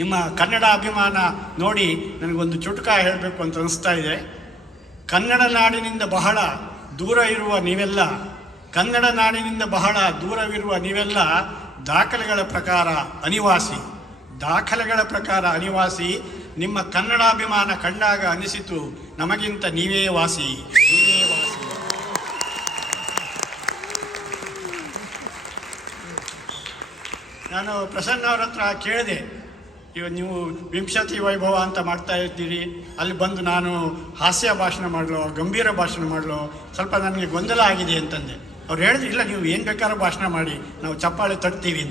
ನಿಮ್ಮ ಕನ್ನಡ ಅಭಿಮಾನ ನೋಡಿ ನನಗೊಂದು ಚುಟುಕ ಹೇಳಬೇಕು ಅಂತ ಅನಿಸ್ತಾ ಇದೆ. ಕನ್ನಡ ನಾಡಿನಿಂದ ಬಹಳ ದೂರ ಇರುವ ನೀವೆಲ್ಲ, ಕನ್ನಡ ನಾಡಿನಿಂದ ಬಹಳ ದೂರವಿರುವ ನೀವೆಲ್ಲ ದಾಖಲೆಗಳ ಪ್ರಕಾರ ಅನಿವಾಸಿ, ದಾಖಲೆಗಳ ಪ್ರಕಾರ ಅನಿವಾಸಿ. ನಿಮ್ಮ ಕನ್ನಡಾಭಿಮಾನ ಕಂಡಾಗ ಅನಿಸಿತು ನಮಗಿಂತ ನೀವೇ ವಾಸಿ, ನೀವೇ ವಾಸಿ. ನಾನು ಪ್ರಸನ್ನ ಅವ್ರ ಹತ್ರ ಕೇಳಿದೆ, ನೀವು ವಿಂಶತಿ ವೈಭವ ಅಂತ ಮಾಡ್ತಾ ಇದ್ದೀರಿ, ಅಲ್ಲಿ ಬಂದು ನಾನು ಹಾಸ್ಯ ಭಾಷಣ ಮಾಡಲು ಗಂಭೀರ ಭಾಷಣ ಮಾಡಲು ಸ್ವಲ್ಪ ನನಗೆ ಗೊಂದಲ ಆಗಿದೆ ಅಂತಂದೆ. ಅವ್ರು ಹೇಳಿದ್ರು, ಇಲ್ಲ ನೀವು ಏನು ಬೇಕಾದ್ರೂ ಭಾಷಣ ಮಾಡಿ, ನಾವು ಚಪ್ಪಾಳೆ ತಟ್ತೀವಿ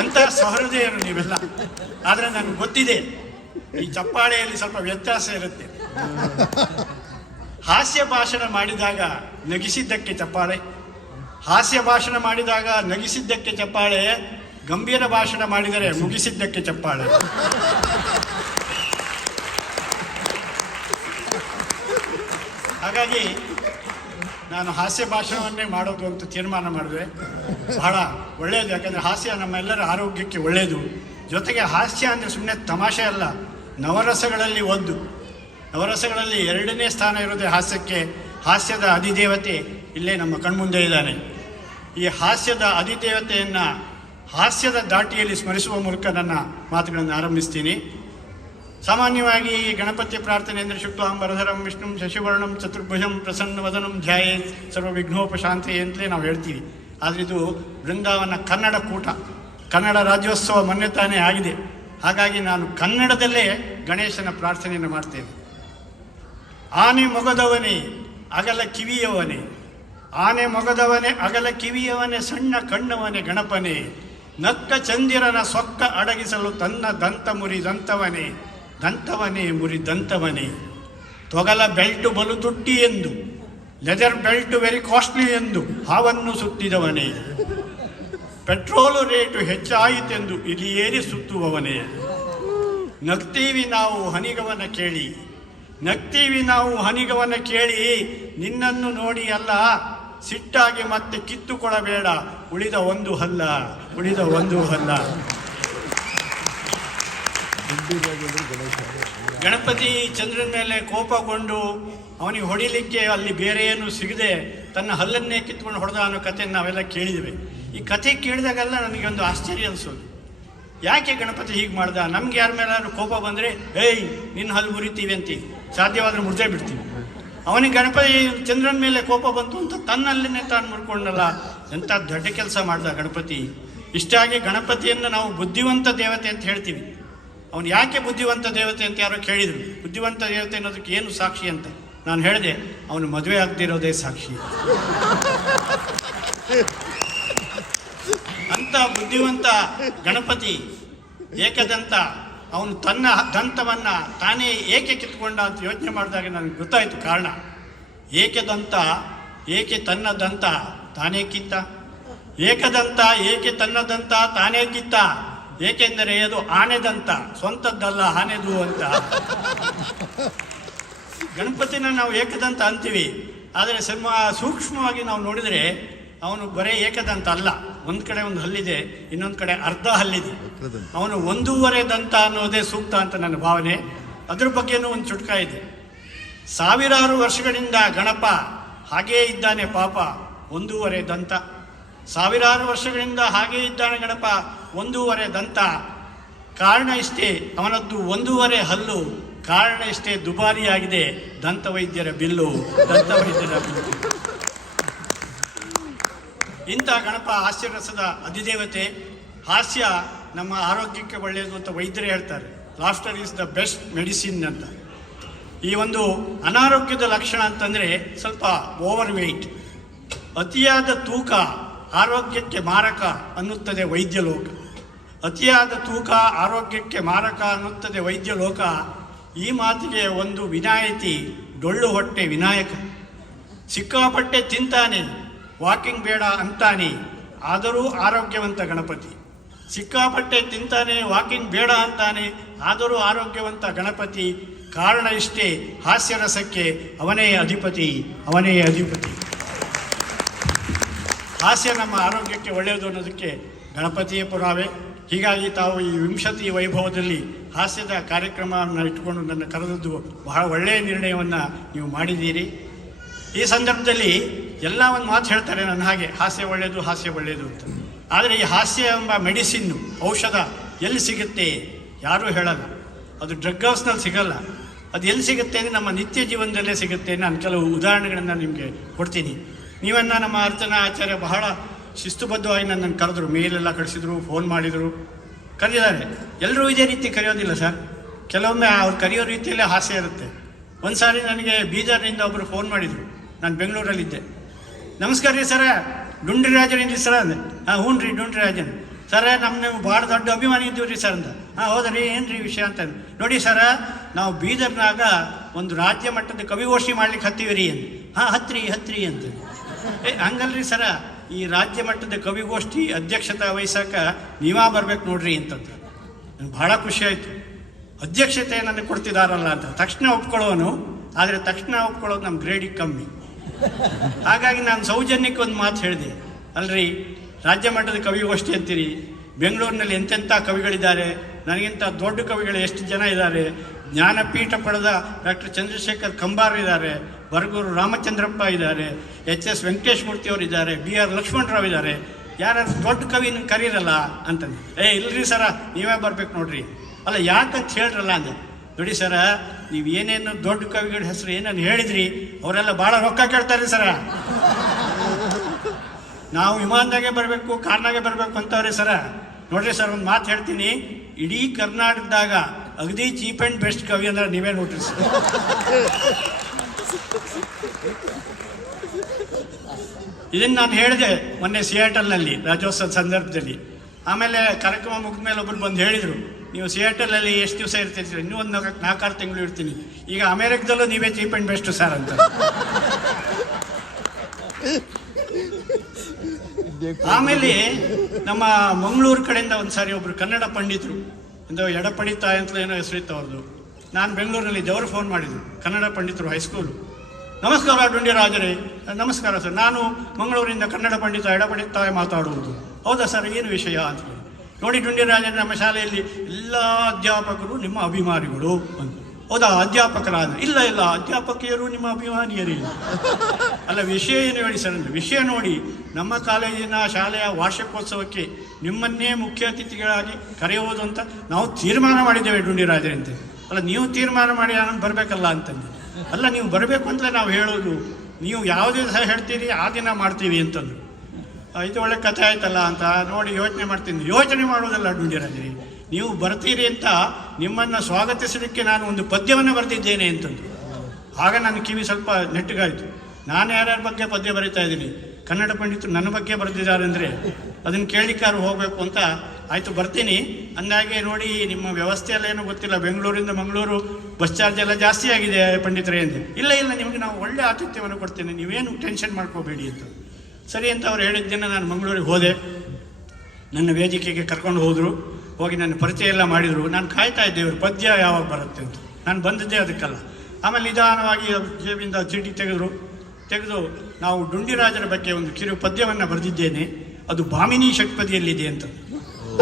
ಅಂತ ಸಹೃದಯರು ನೀವೆಲ್ಲ. ಆದರೆ ನನಗೆ ಗೊತ್ತಿದೆ ಈ ಚಪ್ಪಾಳೆಯಲ್ಲಿ ಸ್ವಲ್ಪ ವ್ಯತ್ಯಾಸ ಇರುತ್ತೆ. ಹಾಸ್ಯ ಭಾಷಣ ಮಾಡಿದಾಗ ನಗಿಸಿದ್ದಕ್ಕೆ ಚಪ್ಪಾಳೆ, ಹಾಸ್ಯ ಭಾಷಣ ಮಾಡಿದಾಗ ನಗಿಸಿದ್ದಕ್ಕೆ ಚಪ್ಪಾಳೆ, ಗಂಭೀರ ಭಾಷಣ ಮಾಡಿದರೆ ಮುಗಿಸಿದ್ದಕ್ಕೆ ಚಪ್ಪಾಳೆ. ಹಾಗಾಗಿ ನಾನು ಹಾಸ್ಯ ಭಾಷಣವನ್ನೇ ಮಾಡೋದು ಅಂತ ತೀರ್ಮಾನ ಮಾಡಿದೆ. ಬಹಳ ಒಳ್ಳೆಯದು, ಯಾಕಂದರೆ ಹಾಸ್ಯ ನಮ್ಮೆಲ್ಲರ ಆರೋಗ್ಯಕ್ಕೆ ಒಳ್ಳೆಯದು. ಜೊತೆಗೆ ಹಾಸ್ಯ ಅಂದರೆ ಸುಮ್ಮನೆ ತಮಾಷೆ ಅಲ್ಲ, ನವರಸಗಳಲ್ಲಿ ಒಂದು, ನವರಸಗಳಲ್ಲಿ 2ನೇ ಸ್ಥಾನ ಇರೋದೇ ಹಾಸ್ಯಕ್ಕೆ. ಹಾಸ್ಯದ ಅಧಿದೇವತೆ ಇಲ್ಲೇ ನಮ್ಮ ಕಣ್ಮುಂದೆ ಇದ್ದಾನೆ. ಈ ಹಾಸ್ಯದ ಅಧಿದೇವತೆಯನ್ನು ಹಾಸ್ಯದ ದಾಟಿಯಲ್ಲಿ ಸ್ಮರಿಸುವ ಮೂಲಕ ನನ್ನ ಮಾತುಗಳನ್ನು ಆರಂಭಿಸ್ತೀನಿ. ಸಾಮಾನ್ಯವಾಗಿ ಗಣಪತಿ ಪ್ರಾರ್ಥನೆ ಅಂದರೆ ಶುಕ್ಲಾಂಬರಧರಂ ವಿಷ್ಣುಂ ಶಶಿವರ್ಣಂ ಚತುರ್ಭುಜಂ ಪ್ರಸನ್ನವದನಂ ಧ್ಯಾಯೇತ್ ಸರ್ವ ವಿಘ್ನೋಪಶಾಂತಿ ಅಂತಲೇ ನಾವು ಹೇಳ್ತೀವಿ. ಆದರೆ ಇದು ಬೃಂದಾವನ ಕನ್ನಡ ಕೂಟ, ಕನ್ನಡ ರಾಜ್ಯೋತ್ಸವ ಮೊನ್ನೆ ತಾನೇ ಆಗಿದೆ. ಹಾಗಾಗಿ ನಾನು ಕನ್ನಡದಲ್ಲೇ ಗಣೇಶನ ಪ್ರಾರ್ಥನೆಯನ್ನು ಮಾಡ್ತೇನೆ. ಆನೆ ಮೊಗದವನೇ ಅಗಲ ಕಿವಿಯವನೇ, ಆನೆ ಮೊಗದವನೇ ಅಗಲ ಕಿವಿಯವನೇ, ಸಣ್ಣ ಕಣ್ಣವನೇ ಗಣಪನೇ, ನಕ್ಕ ಚಂದಿರನ ಸೊಕ್ಕ ಅಡಗಿಸಲು ತನ್ನ ದಂತ ಮುರಿದಂತವನೇ, ದಂತವನೇ ಮುರಿದಂತವನೇ, ತೊಗಲ ಬೆಲ್ಟು ಬಲು ತುಟ್ಟಿ ಎಂದು, ಲೆದರ್ ಬೆಲ್ಟು ವೆರಿ ಕಾಸ್ಟ್ಲಿ ಎಂದು ಹಾವನ್ನು ಸುತ್ತಿದವನೇ, ಪೆಟ್ರೋಲು ರೇಟು ಹೆಚ್ಚಾಯಿತೆಂದು ಇಲ್ಲಿ ಏರಿ ಸುತ್ತುವವನೇ, ನಗ್ತೀವಿ ನಾವು ಹನಿಗವನ ಕೇಳಿ, ನಗ್ತೀವಿ ನಾವು ಹನಿಗವನ ಕೇಳಿ, ನಿನ್ನನ್ನು ನೋಡಿ ಅಲ್ಲ ಸಿಟ್ಟಾಗಿ ಮತ್ತೆ ಕಿತ್ತುಕೊಡಬೇಡ, ಉಳಿದ ಒಂದು ಹಲ್ಲ, ಉಳಿದ ಒಂದು ಹಲ್ಲ. ಗಣಪತಿ ಚಂದ್ರನ ಮೇಲೆ ಕೋಪಗೊಂಡು ಅವನಿಗೆ ಹೊಡಿಲಿಕ್ಕೆ ಅಲ್ಲಿ ಬೇರೆ ಏನು ಸಿಗದೆ ತನ್ನ ಹಲ್ಲನ್ನೇ ಕಿತ್ಕೊಂಡು ಹೊಡೆದ ಅನ್ನೋ ಕಥೆಯನ್ನು ನಾವೆಲ್ಲ ಕೇಳಿದ್ವಿ. ಈ ಕಥೆ ಕೇಳಿದಾಗೆಲ್ಲ ನನಗೆ ಒಂದು ಆಶ್ಚರ್ಯ ಅನಿಸೋದು, ಯಾಕೆ ಗಣಪತಿ ಹೀಗೆ ಮಾಡ್ದ? ನಮ್ಗೆ ಯಾರ ಮೇಲಾದ್ರೂ ಕೋಪ ಬಂದರೆ ಏಯ್ ನಿನ್ನ ಹಲ್ಲು ಮುರಿತೀವಿ ಅಂತೀವಿ, ಸಾಧ್ಯವಾದ್ರೆ ಮುರಿದೇ ಬಿಡ್ತೀವಿ. ಅವನಿಗೆ ಗಣಪತಿ ಚಂದ್ರನ ಮೇಲೆ ಕೋಪ ಬಂತು ಅಂತ ತನ್ನಲ್ಲೇ ತಾನು ಮುರ್ಕೊಂಡಲ್ಲ, ಎಂಥ ದೊಡ್ಡ ಕೆಲಸ ಮಾಡ್ದ ಗಣಪತಿ. ಇಷ್ಟಾಗಿ ಗಣಪತಿಯನ್ನು ನಾವು ಬುದ್ಧಿವಂತ ದೇವತೆ ಅಂತ ಹೇಳ್ತೀವಿ. ಅವನು ಯಾಕೆ ಬುದ್ಧಿವಂತ ದೇವತೆ ಅಂತ ಯಾರೋ ಕೇಳಿದರು. ಬುದ್ಧಿವಂತ ದೇವತೆ ಅನ್ನೋದಕ್ಕೆ ಏನು ಸಾಕ್ಷಿ ಅಂತ ನಾನು ಹೇಳಿದೆ, ಅವನು ಮದುವೆ ಆಗದಿರೋದೇ ಸಾಕ್ಷಿ. ಅಂತ ಬುದ್ಧಿವಂತ ಗಣಪತಿ ಏಕದಂತ, ಅವನು ತನ್ನ ದಂತವನ್ನು ತಾನೇ ಏಕೆ ಕಿತ್ಕೊಂಡ ಅಂತ ಯೋಚನೆ ಮಾಡಿದಾಗ ನನಗೆ ಗೊತ್ತಾಯಿತು ಕಾರಣ. ಏಕದಂತ ಏಕೆ ತನ್ನ ದಂತ ತಾನೇ ಕಿತ್ತ, ಏಕದಂತ ಏಕೆ ತನ್ನ ದಂತ ತಾನೇ ಕಿತ್ತ, ಏಕೆಂದರೆ ಅದು ಆನೆದಂತ, ಸ್ವಂತದ್ದಲ್ಲ ಆನೆದು ಅಂತ. ಗಣಪತಿನ ನಾವು ಏಕದಂತ ಅಂತೀವಿ, ಆದರೆ ಸೂಕ್ಷ್ಮವಾಗಿ ನಾವು ನೋಡಿದರೆ ಅವನು ಬರೀ ಏಕದಂತ ಅಲ್ಲ. ಒಂದು ಕಡೆ ಒಂದು ಹಲ್ಲಿದೆ, ಇನ್ನೊಂದು ಕಡೆ ಅರ್ಧ ಹಲ್ಲಿದೆ. ಅವನು 1.5 ದಂತ ಅನ್ನೋದೇ ಸೂಕ್ತ ಅಂತ ನನ್ನ ಭಾವನೆ. ಅದ್ರ ಬಗ್ಗೆನೂ ಒಂದು ಚುಟ್ಕ ಇದೆ. ಸಾವಿರಾರು ವರ್ಷಗಳಿಂದ ಗಣಪ ಹಾಗೇ ಇದ್ದಾನೆ ಪಾಪ, 1.5 ದಂತ. ಸಾವಿರಾರು ವರ್ಷಗಳಿಂದ ಹಾಗೇ ಇದ್ದಾನೆ ಗಣಪ, 1.5 ದಂತ. ಕಾರಣ ಇಷ್ಟೇ, ಅವನದ್ದು 1.5 ಹಲ್ಲು. ಕಾರಣ ಇಷ್ಟೇ, ದುಬಾರಿಯಾಗಿದೆ ದಂತವೈದ್ಯರ ಬಿಲ್ಲು, ದಂತವೈದ್ಯರ ಬಿಲ್ಲು. ಇಂಥ ಗಣಪ ಹಾಸ್ಯರಸದ ಅಧಿದೇವತೆ. ಹಾಸ್ಯ ನಮ್ಮ ಆರೋಗ್ಯಕ್ಕೆ ಒಳ್ಳೆಯದು ಅಂತ ವೈದ್ಯರೇ ಹೇಳ್ತಾರೆ. Laughter is the best medicine ಅಂತ. ಈ ಒಂದು ಅನಾರೋಗ್ಯದ ಲಕ್ಷಣ ಅಂತಂದರೆ ಸ್ವಲ್ಪ ಓವರ್ ವೆಯ್ಟ್, ಅತಿಯಾದ ತೂಕ ಆರೋಗ್ಯಕ್ಕೆ ಮಾರಕ ಅನ್ನುತ್ತದೆ ವೈದ್ಯಲೋಕ. ಅತಿಯಾದ ತೂಕ ಆರೋಗ್ಯಕ್ಕೆ ಮಾರಕ ಅನ್ನುತ್ತದೆ ವೈದ್ಯಲೋಕ. ಈ ಮಾತಿಗೆ ಒಂದು ವಿನಾಯಿತಿ, ಡೊಳ್ಳು ಹೊಟ್ಟೆ ವಿನಾಯಕ. ಸಿಕ್ಕಾಪಟ್ಟೆ ತಿಂತಾನೆ, ವಾಕಿಂಗ್ ಬೇಡ ಅಂತಾನೆ, ಆದರೂ ಆರೋಗ್ಯವಂತ ಗಣಪತಿ. ಸಿಕ್ಕಾಪಟ್ಟೆ ತಿಂತಾನೆ, ವಾಕಿಂಗ್ ಬೇಡ ಅಂತಾನೆ, ಆದರೂ ಆರೋಗ್ಯವಂತ ಗಣಪತಿ. ಕಾರಣ ಇಷ್ಟೇ, ಹಾಸ್ಯರಸಕ್ಕೆ ಅವನೇ ಅಧಿಪತಿ, ಅವನೇ ಅಧಿಪತಿ. ಹಾಸ್ಯ ನಮ್ಮ ಆರೋಗ್ಯಕ್ಕೆ ಒಳ್ಳೆಯದು ಅನ್ನೋದಕ್ಕೆ ಗಣಪತಿಯ ಪುರಾವೆ. ಹೀಗಾಗಿ ತಾವು ಈ ವಿಂಶತಿ ವೈಭವದಲ್ಲಿ ಹಾಸ್ಯದ ಕಾರ್ಯಕ್ರಮವನ್ನು ಇಟ್ಟುಕೊಂಡು ನನ್ನ ಕರೆದದ್ದು ಬಹಳ ಒಳ್ಳೆಯ ನಿರ್ಣಯವನ್ನು ನೀವು ಮಾಡಿದ್ದೀರಿ. ಈ ಸಂದರ್ಭದಲ್ಲಿ ಎಲ್ಲ ಒಂದು ಮಾತು ಹೇಳ್ತಾರೆ ನನ್ನ ಹಾಗೆ, ಹಾಸ್ಯ ಒಳ್ಳೆಯದು ಅಂತ. ಆದರೆ ಈ ಹಾಸ್ಯ ಎಂಬ ಮೆಡಿಸಿನ್ನು, ಔಷಧ ಎಲ್ಲಿ ಸಿಗುತ್ತೆ ಯಾರೂ ಹೇಳಲ್ಲ. ಅದು ಡ್ರಗ್ ಹೌಸ್ನಲ್ಲಿ ಸಿಗಲ್ಲ. ಅದು ಎಲ್ಲಿ ಸಿಗುತ್ತೆ ಅಂದರೆ ನಮ್ಮ ನಿತ್ಯ ಜೀವನದಲ್ಲೇ ಸಿಗುತ್ತೆ. ನಾನು ಕೆಲವು ಉದಾಹರಣೆಗಳನ್ನು ನಿಮಗೆ ಕೊಡ್ತೀನಿ. ನೀವನ್ನ ನಮ್ಮ ಅರ್ಚನಾ ಆಚಾರ್ಯ ಬಹಳ ಶಿಸ್ತುಬದ್ಧವಾಗಿ ನನ್ನನ್ನು ಕರೆದ್ರು, ಮೇಲೆಲ್ಲ ಕಳಿಸಿದ್ರು, ಫೋನ್ ಮಾಡಿದರು, ಕರೆದಿದ್ದಾರೆ. ಎಲ್ಲರೂ ಇದೇ ರೀತಿ ಕರೆಯೋದಿಲ್ಲ ಸರ್. ಕೆಲವೊಮ್ಮೆ ಅವ್ರು ಕರೆಯೋ ರೀತಿಯಲ್ಲೇ ಹಾಸ್ಯ ಇರುತ್ತೆ. ಒಂದು ಸಾರಿ ನನಗೆ ಬೀದರ್ನಿಂದ ಒಬ್ಬರು ಫೋನ್ ಮಾಡಿದರು, ನಾನು ಬೆಂಗಳೂರಲ್ಲಿದ್ದೆ. ನಮಸ್ಕಾರ ರೀ ಸರ, ಡುಂಡಿರಾಜನಿಂದ ಸರ ಅಂದೆ. ಹ್ಞೂ ರೀ ಡುಂಡಿರಾಜನ್ ಸರ, ನೀವು ಭಾಳ ದೊಡ್ಡ ಅಭಿಮಾನಿ ಇದ್ದೀವಿ ರೀ ಸರ್ ಅಂತ. ಹೌದ್ರಿ, ಏನು ರೀ ವಿಷಯ ಅಂತ. ನೋಡಿ ಸರ, ನಾವು ಬೀದರ್ನಾಗ ಒಂದು ರಾಜ್ಯ ಮಟ್ಟದ ಕವಿಗೋಷ್ಠಿ ಮಾಡ್ಲಿಕ್ಕೆ ಹತ್ತೀವಿ ರೀ ಅಂತ. ಹತ್ರಿ ಅಂತ. ಹಂಗಲ್ರಿ ಸರ, ಈ ರಾಜ್ಯ ಮಟ್ಟದ ಕವಿಗೋಷ್ಠಿ ಅಧ್ಯಕ್ಷತೆ ವಹಿಸೋಕೆ ನೀವಾ ಬರ್ಬೇಕು ನೋಡ್ರಿ ಅಂತಂದು. ನನಗೆ ಭಾಳ ಖುಷಿ ಆಯಿತು. ಅಧ್ಯಕ್ಷತೆ ನನಗೆ ಕೊಡ್ತಿದ್ದಾರಲ್ಲ ಅಂತ ತಕ್ಷಣ ಒಪ್ಕೊಳ್ಳೋನು. ಆದರೆ ತಕ್ಷಣ ಒಪ್ಕೊಳ್ಳೋದು ನಮ್ಮ ಗ್ರೇಡಿಗೆ ಕಮ್ಮಿ. ಹಾಗಾಗಿ ನಾನು ಸೌಜನ್ಯಕ್ಕೆ ಒಂದು ಮಾತು ಹೇಳಿದೆ, ಅಲ್ರಿ ರಾಜ್ಯ ಮಟ್ಟದ ಕವಿಗೋಷ್ಠಿ ಅಂತೀರಿ, ಬೆಂಗಳೂರಿನಲ್ಲಿ ಎಂತೆಂಥ ಕವಿಗಳಿದ್ದಾರೆ, ನನಗಿಂತ ದೊಡ್ಡ ಕವಿಗಳು ಎಷ್ಟು ಜನ ಇದ್ದಾರೆ. ಜ್ಞಾನಪೀಠ ಪಡೆದ ಡಾಕ್ಟರ್ ಚಂದ್ರಶೇಖರ್ ಕಂಬಾರ್ ಇದ್ದಾರೆ, ಬರಗೂರು ರಾಮಚಂದ್ರಪ್ಪ ಇದ್ದಾರೆ, ಎಚ್.ಎಸ್. ವೆಂಕಟೇಶ್ ಮೂರ್ತಿಯವರು ಇದ್ದಾರೆ, ಬಿ.ಆರ್. ಲಕ್ಷ್ಮಣರಾವ್ ಇದ್ದಾರೆ. ಯಾರು ದೊಡ್ಡ ಕವಿ ಕರೀರಲ್ಲ ಅಂತಂದು. ಇಲ್ರಿ ಸರ, ನೀವೇ ಬರ್ಬೇಕು ನೋಡ್ರಿ. ಅಲ್ಲ ಯಾಕಂತ ಹೇಳ್ರಲ್ಲ ಅಂದೆ. ನೋಡಿ ಸರ, ನೀವು ಏನೇನು ದೊಡ್ಡ ಕವಿಗಳ ಹೆಸರು ಏನೇನು ಹೇಳಿದ್ರಿ, ಅವರೆಲ್ಲ ಭಾಳ ರೊಕ್ಕ ಕೇಳ್ತಾರೆ ಸರ. ನಾವು ವಿಮಾನದಾಗೆ ಬರಬೇಕು, ಕಾರ್ನಾಗೆ ಬರಬೇಕು ಅಂತವ್ರಿ ಸರ. ನೋಡ್ರಿ ಸರ್, ಒಂದು ಮಾತು ಹೇಳ್ತೀನಿ, ಇಡೀ ಕರ್ನಾಟಕದಾಗ ಅಗದಿ ಚೀಪ್ ಆ್ಯಂಡ್ ಬೆಸ್ಟ್ ಕವಿ ಅಂದ್ರೆ ನೀವೇ ನೋಡ್ರಿ ಸರ್. ಇದನ್ನು ನಾನು ಹೇಳಿದೆ ಮೊನ್ನೆ ಸಿಯಾಟಲ್ನಲ್ಲಿ ರಾಜ್ಯೋತ್ಸವದ ಸಂದರ್ಭದಲ್ಲಿ. ಆಮೇಲೆ ಕಾರ್ಯಕ್ರಮ ಮುಗಿದ ಮೇಲೆ ಒಬ್ಬರು ಬಂದು ಹೇಳಿದರು, ನೀವು ಸಿಯಾಟಲಲ್ಲಿ ಎಷ್ಟು ದಿವಸ ಇರ್ತೀರಿ? ಇನ್ನೂ ಒಂದು 4-6 ತಿಂಗಳು ಇರ್ತೀನಿ. ಈಗ ಅಮೇರಿಕದಲ್ಲೂ ನೀವೇ ಚೀಪ್ ಆ್ಯಂಡ್ ಬೆಸ್ಟ್ ಸರ್ ಅಂತ. ಆಮೇಲೆ ನಮ್ಮ ಮಂಗಳೂರು ಕಡೆಯಿಂದ ಒಂದು ಸಾರಿ ಒಬ್ಬರು ಕನ್ನಡ ಪಂಡಿತರು, ಒಂದು ಎಡಪಡಿತ ಅಂತ ಏನೋ ಹೆಸರಿತ್ತು ಅವ್ರದ್ದು. ನಾನು ಬೆಂಗಳೂರಿನಲ್ಲಿ ದೇವರು ಫೋನ್ ಮಾಡಿದ್ರು, ಕನ್ನಡ ಪಂಡಿತರು, ಹೈಸ್ಕೂಲು. ನಮಸ್ಕಾರ ಡುಂಡಿರಾಜರೇ. ನಮಸ್ಕಾರ ಸರ್, ನಾನು ಮಂಗಳೂರಿಂದ ಕನ್ನಡ ಪಂಡಿತ ಎಡಪಡಿತ ಮಾತಾಡುವುದು. ಹೌದಾ ಸರ್, ಏನು ವಿಷಯ ಅಂತ ಹೇಳಿ. ನೋಡಿ ಡುಂಡಿರಾಜರೇ, ನಮ್ಮ ಶಾಲೆಯಲ್ಲಿ ಎಲ್ಲ ಅಧ್ಯಾಪಕರು ನಿಮ್ಮ ಅಭಿಮಾನಿಗಳು ಅಂತ. ಹೌದಾ, ಅಧ್ಯಾಪಕರಾದ? ಇಲ್ಲ ಅಧ್ಯಾಪಕಿಯರು ನಿಮ್ಮ ಅಭಿಮಾನಿಯರೇ. ಅಲ್ಲ, ವಿಷಯ ಏನು ಹೇಳಿ ಸರ್ ಅಂದರೆ, ವಿಷಯ ನೋಡಿ, ನಮ್ಮ ಕಾಲೇಜಿನ ಶಾಲೆಯ ವಾರ್ಷಿಕೋತ್ಸವಕ್ಕೆ ನಿಮ್ಮನ್ನೇ ಮುಖ್ಯ ಅತಿಥಿಗಳಾಗಿ ಕರೆಯುವುದು ಅಂತ ನಾವು ತೀರ್ಮಾನ ಮಾಡಿದ್ದೇವೆ ಡುಂಡಿರಾಜರಂತೆ. ಅಲ್ಲ, ನೀವು ತೀರ್ಮಾನ ಮಾಡಿ ನಾನು ಬರಬೇಕಲ್ಲ ಅಂತಂದು. ಅಲ್ಲ, ನೀವು ಬರಬೇಕು ಅಂತಲೇ ನಾವು ಹೇಳೋದು, ನೀವು ಯಾವುದೇ ಸಹ ಹೇಳ್ತೀರಿ ಆ ದಿನ ಮಾಡ್ತೀವಿ ಅಂತಂದು. ಇದು ಒಳ್ಳೆ ಕಥೆ ಆಯ್ತಲ್ಲ ಅಂತ ನೋಡಿ ಯೋಚನೆ ಮಾಡ್ತೀನಿ. ಯೋಚನೆ ಮಾಡೋದಲ್ಲ ಡುಂಡಿರಾಜರಿ, ನೀವು ಬರ್ತೀರಿ ಅಂತ ನಿಮ್ಮನ್ನು ಸ್ವಾಗತಿಸಲಿಕ್ಕೆ ನಾನು ಒಂದು ಪದ್ಯವನ್ನು ಬರೆದಿದ್ದೇನೆ ಅಂತಂದು. ಆಗ ನನ್ನ ಕಿವಿ ಸ್ವಲ್ಪ ನೆಟ್ಟಗಾಯಿತು. ನಾನು ಯಾರ್ಯಾರ ಬಗ್ಗೆ ಪದ್ಯ ಬರೀತಾ ಇದ್ದೀನಿ, ಕನ್ನಡ ಪಂಡಿತರು ನನ್ನ ಬಗ್ಗೆ ಬರೆದಿದ್ದಾರೆ ಅಂದರೆ ಅದನ್ನು ಕೇಳಲಿಕ್ಕಾರು ಹೋಗಬೇಕು ಅಂತ ಆಯಿತು, ಬರ್ತೀನಿ ಅಂದಾಗೆ. ನೋಡಿ, ನಿಮ್ಮ ವ್ಯವಸ್ಥೆ ಎಲ್ಲ ಏನೋ ಗೊತ್ತಿಲ್ಲ, ಬೆಂಗಳೂರಿಂದ ಮಂಗಳೂರು ಬಸ್ ಚಾರ್ಜ್ ಎಲ್ಲ ಜಾಸ್ತಿ ಆಗಿದೆ ಪಂಡಿತರೇ ಅಂದೆ. ಇಲ್ಲ ನಿಮಗೆ ನಾವು ಒಳ್ಳೆ ಆತಿಥ್ಯವನ್ನು ಕೊಡ್ತೇನೆ, ನೀವೇನು ಟೆನ್ಷನ್ ಮಾಡ್ಕೋಬೇಡಿ ಅಂತ. ಸರಿ ಅಂತ ಅವ್ರು ಹೇಳಿದ ದಿನ ನಾನು ಮಂಗಳೂರಿಗೆ ಹೋದೆ. ನನ್ನ ವೇದಿಕೆಗೆ ಕರ್ಕೊಂಡು ಹೋದರು. ಹೋಗಿ ನನ್ನ ಪರಿಚಯ ಎಲ್ಲ ಮಾಡಿದರು. ನಾನು ಕಾಯ್ತಾ ಇದ್ದೆ ಇವರು ಪದ್ಯ ಯಾವಾಗ ಬರುತ್ತೆ ಅಂತ. ನಾನು ಬಂದಿದ್ದೆ ಅದಕ್ಕಲ್ಲ. ಆಮೇಲೆ ನಿಧಾನವಾಗಿ ಜೇಬಿಂದ ಚೀಟಿ ತೆಗೆದು ನಾವು ಡುಂಡಿರಾಜರ ಬಗ್ಗೆ ಒಂದು ಕಿರು ಪದ್ಯವನ್ನು ಬರೆದಿದ್ದೇನೆ, ಅದು ಭಾಮಿನಿ ಷಟ್ಪದಿಯಲ್ಲಿದೆ ಅಂತ.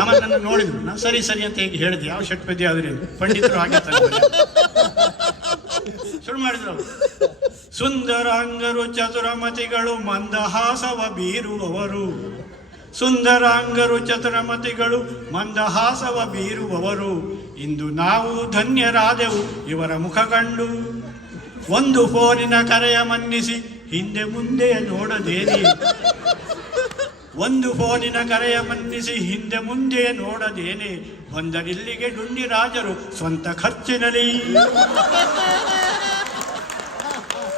ಆಮೇಲೆ ನನ್ನ ನೋಡಿದ್ರು. ನಾನು ಸರಿ ಅಂತ ಹೇಗೆ ಹೇಳಿದೆ, ಯಾವ ಷಟ್ಪದಿ ಆದರೆ ಪಂಡಿತರು ಹಾಗೆ ಶುರು ಮಾಡಿದ್ರು. ಸುಂದರಾಂಗರು ಚತುರಮತಿಗಳು ಮಂದಹಾಸವ ಬೀರುವವರು, ಸುಂದರಾಂಗರು ಚತುರಮತಿಗಳು ಮಂದಹಾಸವ ಬೀರುವವರು, ಇಂದು ನಾವು ಧನ್ಯರಾದೆವು ಇವರ ಮುಖ ಕಂಡು. ಒಂದು ಫೋನಿನ ಕರೆಯ ಮನ್ನಿಸಿ ಹಿಂದೆ ಮುಂದೆ ನೋಡದೇನೆ, ಒಂದು ಫೋನಿನ ಕರೆಯ ಮನ್ನಿಸಿ ಹಿಂದೆ ಮುಂದೆ ನೋಡದೇನೆ, ಬಂದರಿಲ್ಲಿಗೆ ಡುಂಡಿರಾಜರು ಸ್ವಂತ ಖರ್ಚಿನಲ್ಲಿ.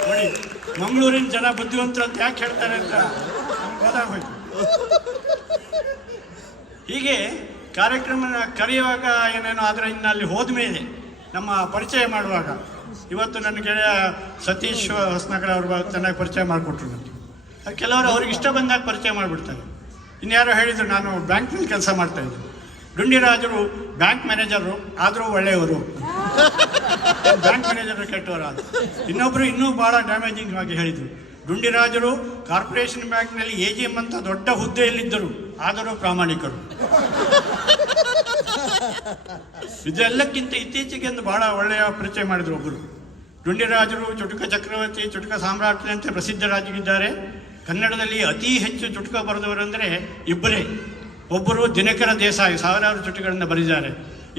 ನೋಡಿ, ಮಂಗಳೂರಿನ ಜನ ಬುದ್ಧಿವಂತರು ಅಂತ ಯಾಕೆ ಹೇಳ್ತಾರೆ ಅಂತ ನಮ್ಗೆ ಗೊತ್ತಾಗೋಯ್ತು. ಹೀಗೆ ಕಾರ್ಯಕ್ರಮನ ಕರೆಯುವಾಗ ಏನೇನೋ, ಆದರೆ ಇನ್ನು ಅಲ್ಲಿ ಹೋದ ಮೇಲೆ ನಮ್ಮ ಪರಿಚಯ ಮಾಡುವಾಗ, ಇವತ್ತು ನನ್ನ ಗೆಳೆಯ ಸತೀಶ್ ಹೊಸನಗರ ಅವ್ರಿಗೆ ಚೆನ್ನಾಗಿ ಪರಿಚಯ ಮಾಡಿಕೊಟ್ರು ನನಗೆ. ಕೆಲವರು ಅವ್ರಿಗೆ ಇಷ್ಟ ಬಂದಾಗ ಪರಿಚಯ ಮಾಡಿಬಿಡ್ತಾರೆ. ಇನ್ಯಾರೋ ಹೇಳಿದರು, ನಾನು ಬ್ಯಾಂಕ್ನಲ್ಲಿ ಕೆಲಸ ಮಾಡ್ತಾಯಿದ್ದೆ, ಡುಂಡಿರಾಜರು ಬ್ಯಾಂಕ್ ಮ್ಯಾನೇಜರು ಆದರೂ ಒಳ್ಳೆಯವರು, ಬ್ಯಾಂಕ್ ಮ್ಯಾನೇಜರ್ ಕೆಟ್ಟವರು ಆದರು. ಇನ್ನೊಬ್ಬರು ಇನ್ನೂ ಭಾಳ ಡ್ಯಾಮೇಜಿಂಗ್ ಆಗಿ ಹೇಳಿದರು, ಡುಂಡಿರಾಜರು ಕಾರ್ಪೊರೇಷನ್ ಬ್ಯಾಂಕ್ನಲ್ಲಿ AGM ಅಂತ ದೊಡ್ಡ ಹುದ್ದೆಯಲ್ಲಿದ್ದರು, ಆದರೂ ಪ್ರಾಮಾಣಿಕರು. ಇದೆಲ್ಲಕ್ಕಿಂತ ಇತ್ತೀಚೆಗೆ ಒಂದು ಬಹಳ ಒಳ್ಳೆಯ ಪರಿಚಯ ಮಾಡಿದ್ರು ಒಬ್ಬರು. ಡುಂಡಿರಾಜರು ಚುಟುಕ ಚಕ್ರವರ್ತಿ, ಚುಟುಕ ಸಾಮ್ರಾಟರಂತೆ ಪ್ರಸಿದ್ಧರಾಗಿದ್ದಾರೆ. ಕನ್ನಡದಲ್ಲಿ ಅತಿ ಹೆಚ್ಚು ಚುಟುಕ ಬರೆದವರಂದರೆ ಇಬ್ಬರೇ. ಒಬ್ಬರು ದಿನಕರ ದೇಸಾಯಿ, ಸಾವಿರಾರು ಚುಟುಕಗಳನ್ನು ಬರೆದಿದ್ದಾರೆ.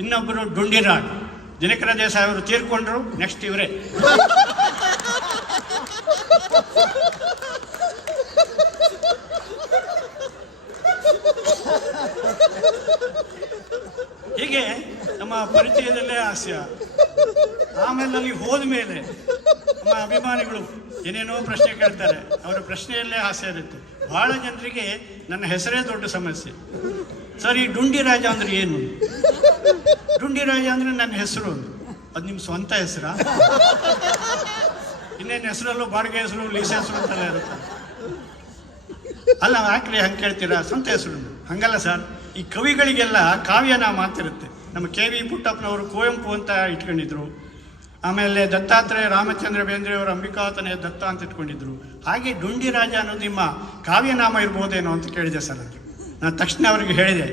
ಇನ್ನೊಬ್ಬರು ಡುಂಡಿರಾಜ್. ದಿನಕರ ದೇಸಾಯಿ ಅವರು ತೀರ್ಕೊಂಡ್ರು, ನೆಕ್ಸ್ಟ್ ಇವರೇ. ಹೀಗೆ ನಮ್ಮ ಪರಿಚಯದಲ್ಲೇ ಹಾಸ್ಯ. ಆಮೇಲೆ ಅಲ್ಲಿ ಹೋದ ಮೇಲೆ ನಮ್ಮ ಅಭಿಮಾನಿಗಳು ಏನೇನೋ ಪ್ರಶ್ನೆ ಕೇಳ್ತಾರೆ, ಅವರ ಪ್ರಶ್ನೆಯಲ್ಲೇ ಹಾಸ್ಯ ಇರುತ್ತೆ. ಬಹಳ ಜನರಿಗೆ ನನ್ನ ಹೆಸರೇ ದೊಡ್ಡ ಸಮಸ್ಯೆ. ಸರ್, ಈ ಡುಂಡಿರಾಜ ಅಂದ್ರೆ ಏನು? ಡುಂಡಿರಾಜ ಅಂದ್ರೆ ನನ್ನ ಹೆಸರು. ಅದು ನಿಮ್ಮ ಸ್ವಂತ ಹೆಸರಾ? ಇನ್ನೇನು ಹೆಸರಲ್ಲೂ ಬಾಡಿಗೆ ಹೆಸರು, ಲೀಸ್ ಹೆಸರು ಅಂತೆಲ್ಲ ಇರುತ್ತೆ. ಅಲ್ಲ, ಯಾಕ್ರಿ ಹಂಗೆ ಕೇಳ್ತೀರಾ? ಸ್ವಂತ ಹೆಸರು. ಹಂಗಲ್ಲ ಸರ್, ಈ ಕವಿಗಳಿಗೆಲ್ಲ ಕಾವ್ಯನಾಮ ಅಂತಿರುತ್ತೆ. ನಮ್ಮ KV ಪುಟ್ಟಪ್ಪನವರು ಕುವೆಂಪು ಅಂತ ಇಟ್ಕೊಂಡಿದ್ರು. ಆಮೇಲೆ ದತ್ತಾತ್ರೇಯ ರಾಮಚಂದ್ರ ಬೇಂದ್ರೆಯವರು ಅಂಬಿಕಾತನೇ ದತ್ತ ಅಂತ ಇಟ್ಕೊಂಡಿದ್ರು. ಹಾಗೆ ಡುಂಡಿರಾಜ ಅನ್ನೋದು ನಿಮ್ಮ ಕಾವ್ಯನಾಮ ಇರ್ಬೋದೇನೋ ಅಂತ ಕೇಳಿದೆ ಸರ್. ಅದು ನಾನು ತಕ್ಷಣ ಅವರಿಗೆ ಹೇಳಿದೆ,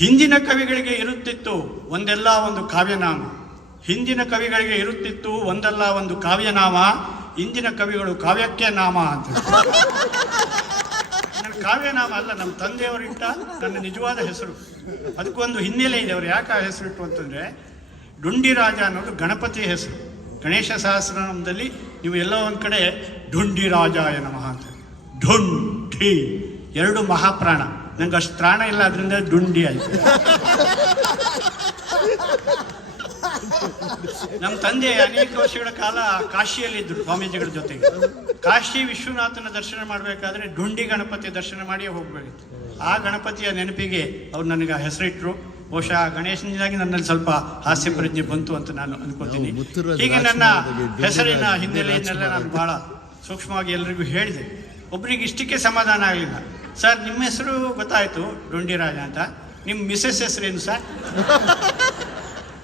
ಹಿಂದಿನ ಕವಿಗಳಿಗೆ ಇರುತ್ತಿತ್ತು ಒಂದೆಲ್ಲ ಒಂದು ಕಾವ್ಯನಾಮ. ಹಿಂದಿನ ಕವಿಗಳಿಗೆ ಇರುತ್ತಿತ್ತು ಒಂದಲ್ಲ ಒಂದು ಕಾವ್ಯನಾಮ. ಇಂದಿನ ಕವಿಗಳು ಕಾವ್ಯಕ್ಕೆ ನಾಮ ಅಂತ. ನನ್ನ ಕಾವ್ಯನಾಮ ಅಲ್ಲ, ನಮ್ಮ ತಂದೆಯವರಿಟ್ಟ ನನ್ನ ನಿಜವಾದ ಹೆಸರು. ಅದಕ್ಕೊಂದು ಹಿನ್ನೆಲೆ ಇದೆ. ಅವರು ಯಾಕೆ ಆ ಹೆಸರಿಟ್ಟು ಅಂತಂದರೆ, ಡುಂಡಿರಾಜ ಅನ್ನೋದು ಗಣಪತಿಯ ಹೆಸರು. ಗಣೇಶ ಸಹಸ್ರನಾಮದಲ್ಲಿ ನೀವು ಎಲ್ಲೋ ಒಂದು ಕಡೆ ಡುಂಡಿರಾಜಾಯ ನಮಃ ಅಂತ. ಡುಂಡಿ ಎರಡು ಮಹಾಪ್ರಾಣ. ನಂಗೆ ಅಷ್ಟು ಪ್ರಾಣ ಇಲ್ಲ, ಅದರಿಂದ ಡುಂಡಿ ಆಯಿತು. ನಮ್ಮ ತಂದೆ ಅನೇಕ ವರ್ಷಗಳ ಕಾಲ ಕಾಶಿಯಲ್ಲಿದ್ದರು ಸ್ವಾಮೀಜಿಗಳ ಜೊತೆಗೆ. ಕಾಶಿ ವಿಶ್ವನಾಥನ ದರ್ಶನ ಮಾಡಬೇಕಾದ್ರೆ ಡುಂಡಿ ಗಣಪತಿ ದರ್ಶನ ಮಾಡಿಯೇ ಹೋಗಬೇಕಿತ್ತು. ಆ ಗಣಪತಿಯ ನೆನಪಿಗೆ ಅವ್ರು ನನಗೆ ಹೆಸರಿಟ್ಟರು. ಬಹುಶಃ ಗಣೇಶನಿಂದಾಗಿ ನನ್ನಲ್ಲಿ ಸ್ವಲ್ಪ ಹಾಸ್ಯ ಪ್ರಜ್ಞೆ ಬಂತು ಅಂತ ನಾನು ಅನ್ಕೋತೀನಿ. ಹೀಗೆ ನನ್ನ ಹೆಸರಿನ ಹಿನ್ನೆಲೆಯನ್ನೆಲ್ಲ ನಾನು ಬಹಳ ಸೂಕ್ಷ್ಮವಾಗಿ ಎಲ್ರಿಗೂ ಹೇಳಿದೆ. ಒಬ್ರಿಗೆ ಇಷ್ಟಕ್ಕೆ ಸಮಾಧಾನ ಆಗಲಿಲ್ಲ. ಸರ್, ನಿಮ್ಮ ಹೆಸರು ಗೊತ್ತಾಯಿತು ಡುಂಡಿರಾಜ ಅಂತ, ನಿಮ್ಮ ಮಿಸ್ಸಸ್ ಹೆಸರೇನು ಸರ್?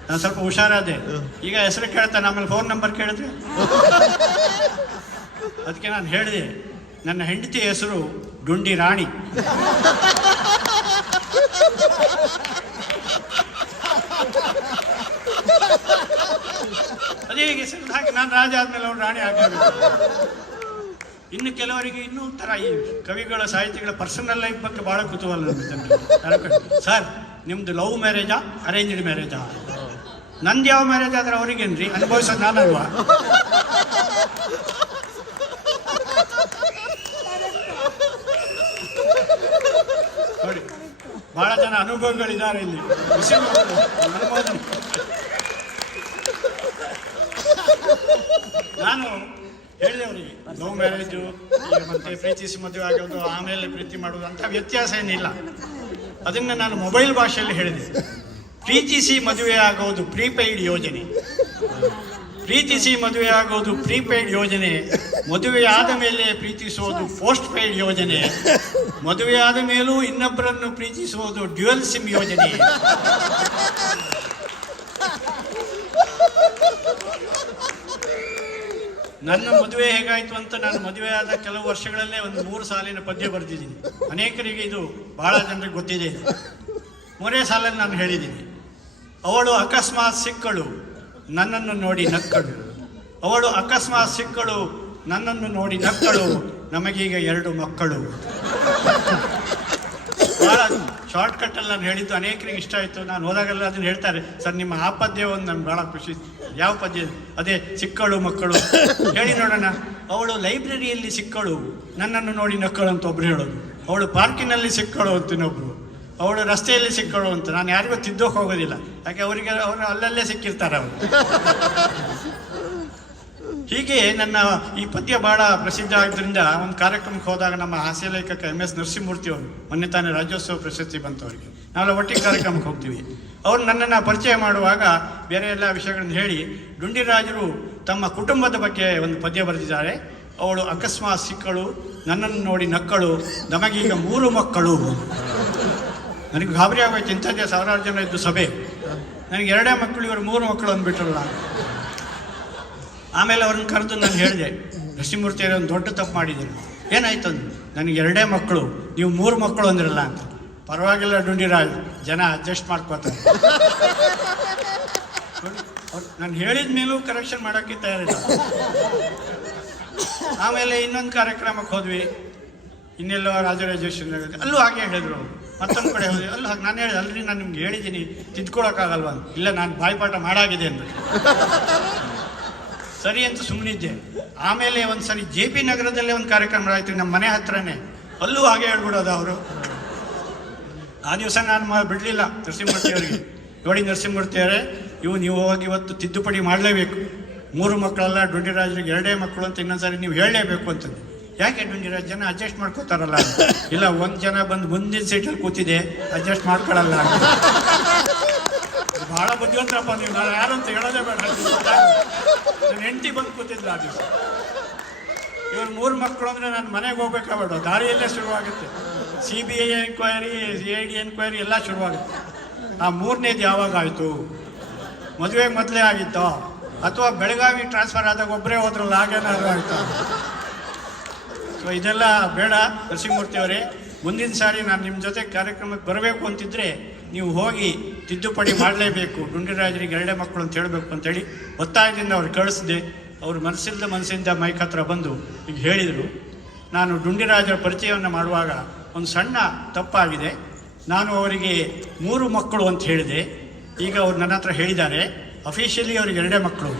ನಾನು ಸ್ವಲ್ಪ ಹುಷಾರಾದೆ. ಈಗ ಹೆಸರು ಕೇಳ್ತಾನೆ, ಆಮೇಲೆ ಫೋನ್ ನಂಬರ್ ಕೇಳಿದ್ರೆ ಅದಕ್ಕೆ ನಾನು ಹೇಳಿದೆ, ನನ್ನ ಹೆಂಡತಿ ಹೆಸರು ಡುಂಡಿ ರಾಣಿ. ಅದೇ ಹೆಸರು ಹಾಗೆ ನಾನು ರಾಜ ಆದ್ಮೇಲೆ ಅವ್ರು ರಾಣಿ ಆಗಬೇಕು. ಇನ್ನು ಕೆಲವರಿಗೆ ಇನ್ನೂ ಒಂಥರ ಈ ಕವಿಗಳ ಸಾಹಿತಿಗಳ ಪರ್ಸನಲ್ ಲೈಫ್ ಬಗ್ಗೆ ಭಾಳ ಕುತೂಹಲ. ಸರ್, ನಿಮ್ದು ಲವ್ ಮ್ಯಾರೇಜಾ ಅರೇಂಜ್ಡ್ ಮ್ಯಾರೇಜಾ? ನಂದು ಯಾವ ಮ್ಯಾರೇಜ್ ಆದ್ರೆ ಅವ್ರಿಗೇನ್ರಿ, ಅನುಭವಿಸೋದು ನಾನಲ್ವಾ? ನೋಡಿ, ಬಹಳ ಜನ ಅನುಭವಗಳಿದ್ದಾರೆ ಇಲ್ಲಿ. ನಾನು ಹೇಳಿದೆ ಅವರಿಗೆ, ಲವ್ ಮ್ಯಾರೇಜು ಮತ್ತೆ ಪ್ರೀತಿಸಿ ಮದುವೆ ಆಗೋದು, ಆಮೇಲೆ ಪ್ರೀತಿ ಮಾಡೋದು ಅಂತ ವ್ಯತ್ಯಾಸ ಏನಿಲ್ಲ. ಅದನ್ನು ನಾನು ಮೊಬೈಲ್ ಭಾಷೆಯಲ್ಲಿ ಹೇಳಿದೆ. ಪ್ರೀತಿಸಿ ಮದುವೆ ಆಗೋದು ಪ್ರೀಪೇಯ್ಡ್ ಯೋಜನೆ, ಪ್ರೀತಿಸಿ ಮದುವೆ ಆಗೋದು ಪ್ರೀಪೇಯ್ಡ್ ಯೋಜನೆ. ಮದುವೆ ಆದ ಮೇಲೆ ಪ್ರೀತಿಸೋದು ಪೋಸ್ಟ್ ಪೇಯ್ಡ್ ಯೋಜನೆ. ಮದುವೆ ಆದ ಮೇಲೂ ಇನ್ನೊಬ್ಬರನ್ನು ಪ್ರೀತಿಸುವುದು ಡ್ಯುಯಲ್ ಸಿಮ್ ಯೋಜನೆ. ನನ್ನ ಮದುವೆ ಹೇಗಾಯಿತು ಅಂತ ನಾನು ಮದುವೆ ಆದ ಕೆಲವು ವರ್ಷಗಳಲ್ಲೇ ಒಂದು 3 ಸಾಲಿನ ಪದ್ಯ ಬರೆದಿದ್ದೀನಿ. ಅನೇಕರಿಗೆ ಇದು ಬಹಳ ಜನರಿಗೆ ಗೊತ್ತಿದೆ. 3ನೇ ಸಾಲಲ್ಲಿ ನಾನು ಹೇಳಿದ್ದೀನಿ, ಅವಳು ಅಕಸ್ಮಾತ್ ಸಿಕ್ಕಳು ನನ್ನನ್ನು ನೋಡಿ ನಕ್ಕಳು. ಅವಳು ಅಕಸ್ಮಾತ್ ಸಿಕ್ಕಳು ನನ್ನನ್ನು ನೋಡಿ ನಕ್ಕಳು, ನಮಗೀಗ 2 ಮಕ್ಕಳು. ಭಾಳ ಶಾರ್ಟ್ ಕಟ್ಟಲ್ಲಿ ನಾನು ಹೇಳಿದ್ದು ಅನೇಕರಿಗೆ ಇಷ್ಟ ಆಯಿತು. ನಾನು ಹೋದಾಗೆಲ್ಲ ಅದನ್ನು ಹೇಳ್ತಾರೆ, ಸರ್ ನಿಮ್ಮ ಆ ಪದ್ಯ ಒಂದು ನಮ್ಗೆ ಭಾಳ ಖುಷಿ. ಯಾವ ಪದ್ಯ? ಅದೇ ಸಿಕ್ಕಳು ಮಕ್ಕಳು ಹೇಳಿ ನೋಡೋಣ. ಅವಳು ಲೈಬ್ರರಿಯಲ್ಲಿ ಸಿಕ್ಕಳು ನನ್ನನ್ನು ನೋಡಿ ನಕ್ಕಳು ಅಂತ ಒಬ್ರು ಹೇಳೋದು, ಅವಳು ಪಾರ್ಕಿನಲ್ಲಿ ಸಿಕ್ಕಳು ಅಂತ ಇನ್ನೊಬ್ರು, ಅವಳು ರಸ್ತೆಯಲ್ಲಿ ಸಿಕ್ಕಳು ಅಂತ. ನಾನು ಯಾರಿಗೂ ತಿದ್ದೋಕೆ ಹೋಗೋದಿಲ್ಲ, ಯಾಕೆ ಅವರಿಗೆ ಅವರು ಅಲ್ಲಲ್ಲೇ ಸಿಕ್ಕಿರ್ತಾರೆ ಅವರು. ಹೀಗೆ ನನ್ನ ಈ ಪದ್ಯ ಬಹಳ ಪ್ರಸಿದ್ಧ ಆದ್ದರಿಂದ ಒಂದು ಕಾರ್ಯಕ್ರಮಕ್ಕೆ ಹೋದಾಗ ನಮ್ಮ ಹಾಸ್ಯ ಲೇಖಕ MS ನರಸಿಂಹಮೂರ್ತಿ ಅವರು, ಮೊನ್ನೆ ತಾನೇ ರಾಜ್ಯೋತ್ಸವ ಪ್ರಶಸ್ತಿ ಬಂತು ಅವರಿಗೆ, ನಾವೆಲ್ಲ ಒಟ್ಟಿಗೆ ಕಾರ್ಯಕ್ರಮಕ್ಕೆ ಹೋಗ್ತೀವಿ. ಅವರು ನನ್ನನ್ನು ಪರಿಚಯ ಮಾಡುವಾಗ ಬೇರೆ ಎಲ್ಲ ವಿಷಯಗಳನ್ನು ಹೇಳಿ, ಡುಂಡಿರಾಜರು ತಮ್ಮ ಕುಟುಂಬದ ಬಗ್ಗೆ ಒಂದು ಪದ್ಯ ಬರೆದಿದ್ದಾರೆ. ಅವಳು ಅಕಸ್ಮಾತ್ ಸಿಕ್ಕಳು ನನ್ನನ್ನು ನೋಡಿ ನಕ್ಕಳು, ನಮಗೀಗ 3 ಮಕ್ಕಳು. ನನಗೆ ಗಾಬರಿ ಆಗೋಯ್ತು, ಇಂಥದ್ದೇ ಸಾವಿರಾರು ಜನ ಇದ್ದು ಸಭೆ, ನನಗೆ 2 ಮಕ್ಕಳು, ಇವರು 3 ಮಕ್ಕಳು ಅಂದ್ಬಿಟ್ರಲ್ಲ. ಆಮೇಲೆ ಅವ್ರನ್ನ ಕರೆದು ನಾನು ಹೇಳಿದೆ, ನರಸಿಂಹಮೂರ್ತಿಯವರು ಒಂದು ದೊಡ್ಡ ತಪ್ಪು ಮಾಡಿದ್ದೀನಿ. ಏನಾಯ್ತು ಅಂದು, ನನಗೆ 2 ಮಕ್ಕಳು, ನೀವು 3 ಮಕ್ಕಳು ಅಂದ್ರಲ್ಲ ಅಂತ. ಪರವಾಗಿಲ್ಲ ಡುಂಡಿರಾಜ್, ಜನ ಅಡ್ಜಸ್ಟ್ ಮಾಡ್ಕೋತಾರೆ. ನಾನು ಹೇಳಿದ ಮೇಲೂ ಕರೆಕ್ಷನ್ ಮಾಡೋಕ್ಕೆ ತಯಾರಿಲ್ಲ. ಆಮೇಲೆ ಇನ್ನೊಂದು ಕಾರ್ಯಕ್ರಮಕ್ಕೆ ಹೋದ್ವಿ, ಇನ್ನೆಲ್ಲೋ ರಾಜರಾಜೇಶ್ವರಿ, ಅಲ್ಲೂ ಹಾಗೆ ಹೇಳಿದ್ರು. ಮತ್ತೊಂದು ಕಡೆ ಹೋದ್ವಿ, ಅಲ್ಲೂ ಹಾಗೆ ನಾನು ಹೇಳಿದೆ, ಅಲ್ರಿ ನಾನು ನಿಮ್ಗೆ ಹೇಳಿದ್ದೀನಿ ತಿದ್ಕೊಳಕ್ಕಾಗಲ್ವ ಅಂತ. ಇಲ್ಲ, ನಾನು ಬಾಯ್ಪಾಠ ಮಾಡಾಗಿದೆ ಅಂದರು. ಸರಿ ಅಂತ ಸುಮ್ಮನಿದ್ದೆ. ಆಮೇಲೆ ಒಂದು ಸರಿ JP ನಗರದಲ್ಲೇ ಒಂದು ಕಾರ್ಯಕ್ರಮ ಆಯಿತು, ನಮ್ಮ ಮನೆ ಹತ್ರನೇ. ಅಲ್ಲೂ ಹಾಗೆ ಹೇಳ್ಬಿಡೋದು ಅವರು. ಆ ದಿವಸ ನಾನು ಬಿಡಲಿಲ್ಲ ನರಸಿಂಹಮೂರ್ತಿ ಅವರಿಗೆ. ನೋಡಿ ನರಸಿಂಹಮೂರ್ತಿ ಅವರೇ, ನೀವು ಹೋಗಿ ಇವತ್ತು ತಿದ್ದುಪಡಿ ಮಾಡಲೇಬೇಕು. 3 ಮಕ್ಕಳಲ್ಲ, ಡುಂಡಿರಾಜ್ರಿಗೆ 2 ಮಕ್ಕಳು ಅಂತ ಇನ್ನೊಂದ್ಸರಿ ನೀವು ಹೇಳಲೇಬೇಕು ಅಂತಂದು. ಯಾಕೆ ಡುಂಡಿರಾಜ್, ಜನ ಅಡ್ಜಸ್ಟ್ ಮಾಡ್ಕೋತಾರಲ್ಲ. ಇಲ್ಲ, 1 ಜನ ಬಂದು ಮುಂದಿನ ಸೀಟಲ್ಲಿ ಕೂತಿದೆ, ಅಡ್ಜಸ್ಟ್ ಮಾಡ್ಕೊಳ್ಳಲ್ಲ. ಭಾಳ ಬುದ್ಧಿವಂತರಪ್ಪ ನೀವು, ನಾನು ಯಾರು ಅಂತ ಹೇಳೋದೇ ಬೇಡ. ನನ್ನ ಹೆಂಡತಿ ಬಂದು ಕೂತಿದ್ಲ ಆ ದಿವಸ. ಇವ್ರು 3 ಮಕ್ಕಳು ಅಂದರೆ ನಾನು ಮನೆಗೆ ಹೋಗ್ಬೇಕಾಗ್ಬೇಡ, ದಾರಿಯಲ್ಲೇ ಶುರುವಾಗುತ್ತೆ. CBI ಎನ್ಕ್ವೈರಿ, CID ಎನ್ಕ್ವೈರಿ ಎಲ್ಲ ಶುರುವಾಗುತ್ತೆ. ಆ 3ನೇದು ಯಾವಾಗ ಆಯಿತು? ಮದುವೆಗೆ ಮೊದಲೇ ಆಗಿತ್ತೋ ಅಥವಾ ಬೆಳಗಾವಿ ಟ್ರಾನ್ಸ್ಫರ್ ಆದಾಗ ಒಬ್ಬರೇ ಹೋದ್ರಲ್ಲ, ಹಾಗೇನಾದ್ರು ಆಯಿತಾ? ಸೊ ಇದೆಲ್ಲ ಬೇಡ ನರಸಿಂಹಮೂರ್ತಿ ಅವರೇ. ಮುಂದಿನ ಸಾರಿ ನಾನು ನಿಮ್ಮ ಜೊತೆ ಕಾರ್ಯಕ್ರಮಕ್ಕೆ ಬರಬೇಕು ಅಂತಿದ್ರೆ ನೀವು ಹೋಗಿ ತಿದ್ದುಪಡಿ ಮಾಡಲೇಬೇಕು, ಡುಂಡಿರಾಜರಿಗೆ 2 ಮಕ್ಕಳು ಅಂತ ಹೇಳಬೇಕು ಅಂತೇಳಿ ಒತ್ತಾಯದಿಂದ ಅವ್ರು ಕಳಿಸಿದೆ. ಅವರು ಮನಸ್ಸಿಂದ ಮೈಕ್ ಹತ್ರ ಬಂದು ಈಗ ಹೇಳಿದರು. ನಾನು ಡುಂಡಿರಾಜರ ಪರಿಚಯವನ್ನು ಮಾಡುವಾಗ ಒಂದು ಸಣ್ಣ ತಪ್ಪಾಗಿದೆ. ನಾನು ಅವರಿಗೆ 3 ಮಕ್ಕಳು ಅಂತ ಹೇಳಿದೆ. ಈಗ ಅವ್ರು ನನ್ನ ಹತ್ರ ಹೇಳಿದ್ದಾರೆ, ಅಫಿಷಿಯಲಿ ಅವ್ರಿಗೆ 2 ಮಕ್ಕಳು.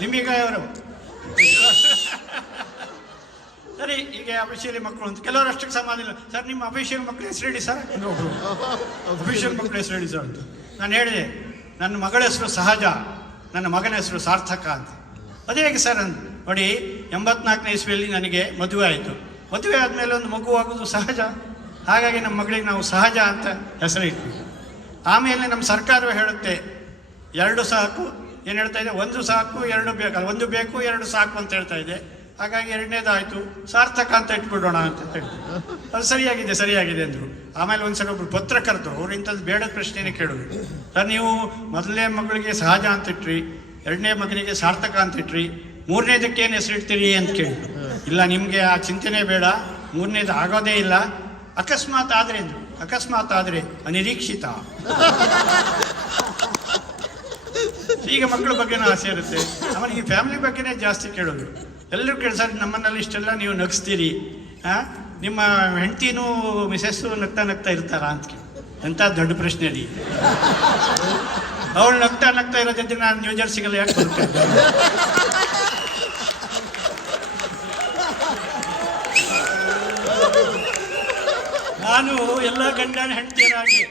ನಿಮಗೆ ಅವರು ಸರಿ, ಈಗ ಅಫಿಷಿಯಲಿ ಮಕ್ಕಳು ಅಂತ ಕೆಲವರು ಅಷ್ಟಕ್ಕೆ ಸಮಾನ ಇಲ್ಲ. ಸರ್, ನಿಮ್ಮ ಅಫಿಷಿಯಲ್ ಮಕ್ಕಳು ಹೆಸರು ಹೇಳಿ ಸರ್ ಅಂದ್ರೆ ಒಬ್ರು, ಅಫಿಷಿಯಲ್ ಮಕ್ಕಳು ಹೆಸರು ಹೇಳಿ ಸರ್ ಅಂತ. ನಾನು ಹೇಳಿದೆ, ನನ್ನ ಮಗಳ ಹೆಸರು ಸಹಜ, ನನ್ನ ಮಗನ ಹೆಸರು ಸಾರ್ಥಕ ಅಂತ. ಅದೇ ಹೇಗೆ ಸರ್ ಅಂತ. ನೋಡಿ, 84ನೇ ಇಸ್ವಿಯಲ್ಲಿ ನನಗೆ ಮದುವೆ ಆಯಿತು. ಮದುವೆ ಆದಮೇಲೆ ಒಂದು ಮಗು ಆಗೋದು ಸಹಜ. ಹಾಗಾಗಿ ನಮ್ಮ ಮಗಳಿಗೆ ನಾವು ಸಹಜ ಅಂತ ಹೆಸರಿಟ್ವಿ. ಆಮೇಲೆ ನಮ್ಮ ಸರ್ಕಾರವೇ ಹೇಳುತ್ತೆ 2 ಸಾಕು. ಏನು ಹೇಳ್ತಾ ಇದೆ? 1 ಸಾಕು 2 ಬೇಕಲ್ಲ, 1 ಬೇಕು 2 ಸಾಕು ಅಂತ ಹೇಳ್ತಾ ಇದೆ. ಹಾಗಾಗಿ 2ನೇದಾಯಿತು, ಸಾರ್ಥಕ ಅಂತ ಇಟ್ಬಿಡೋಣ ಅಂತ ಹೇಳಿ. ಅದು ಸರಿಯಾಗಿದೆ ಅಂದರು. ಆಮೇಲೆ ಒಂದ್ಸಲ ಒಬ್ರು ಪತ್ರಕರ್ತರು, ಅವ್ರು ಇಂಥದ್ದು ಬೇಡದ ಪ್ರಶ್ನೆನೇ ಕೇಳೋದು. ಸರ್, ನೀವು ಮೊದಲನೇ ಮಗಳಿಗೆ ಸಹಜ ಅಂತ ಇಟ್ರಿ, 2ನೇ ಮಗನಿಗೆ ಸಾರ್ಥಕ ಅಂತ ಇಟ್ರಿ, 3ನೇದಕ್ಕೆ ಏನು ಹೆಸರಿಡ್ತೀರಿ ಅಂತ ಕೇಳಿ. ಇಲ್ಲ, ನಿಮಗೆ ಆ ಚಿಂತನೆ ಬೇಡ, 3ನೇದು ಆಗೋದೇ ಇಲ್ಲ. ಅಕಸ್ಮಾತ್ ಆದರೆ ಅನಿರೀಕ್ಷಿತ. ಈಗ ಮಕ್ಕಳ ಬಗ್ಗೆನೂ ಆಸೆ ಇರುತ್ತೆ. ಆಮೇಲೆ ಈ ಫ್ಯಾಮಿಲಿ ಬಗ್ಗೆನೇ ಜಾಸ್ತಿ ಕೇಳೋದು. ಎಲ್ಲರೂ ಸರ್, ನಮ್ಮನ್ನಲ್ಲಿ ಇಷ್ಟೆಲ್ಲ ನೀವು ನಗಿಸ್ತೀರಿ, ನಿಮ್ಮ ಹೆಂಡತಿನೂ ಮಿಸಸ್ಸು ನಗ್ತಾ ಇರ್ತಾರ ಅಂತ ಕೇಳಿ. ಎಂಥ ದೊಡ್ಡ ಪ್ರಶ್ನೆ ರೀ. ಅವಳು ನಗ್ತಾ ಇರೋದಿದ್ರೆ ನಾನು ನ್ಯೂಜರ್ಸಿಗೆಲ್ಲ ಯಾಕೆ ಬರ್ತೇನೆ? ನಾನು ಎಲ್ಲ ಗಂಡನ ಹೆಂಡತಿಯರಾಗಿ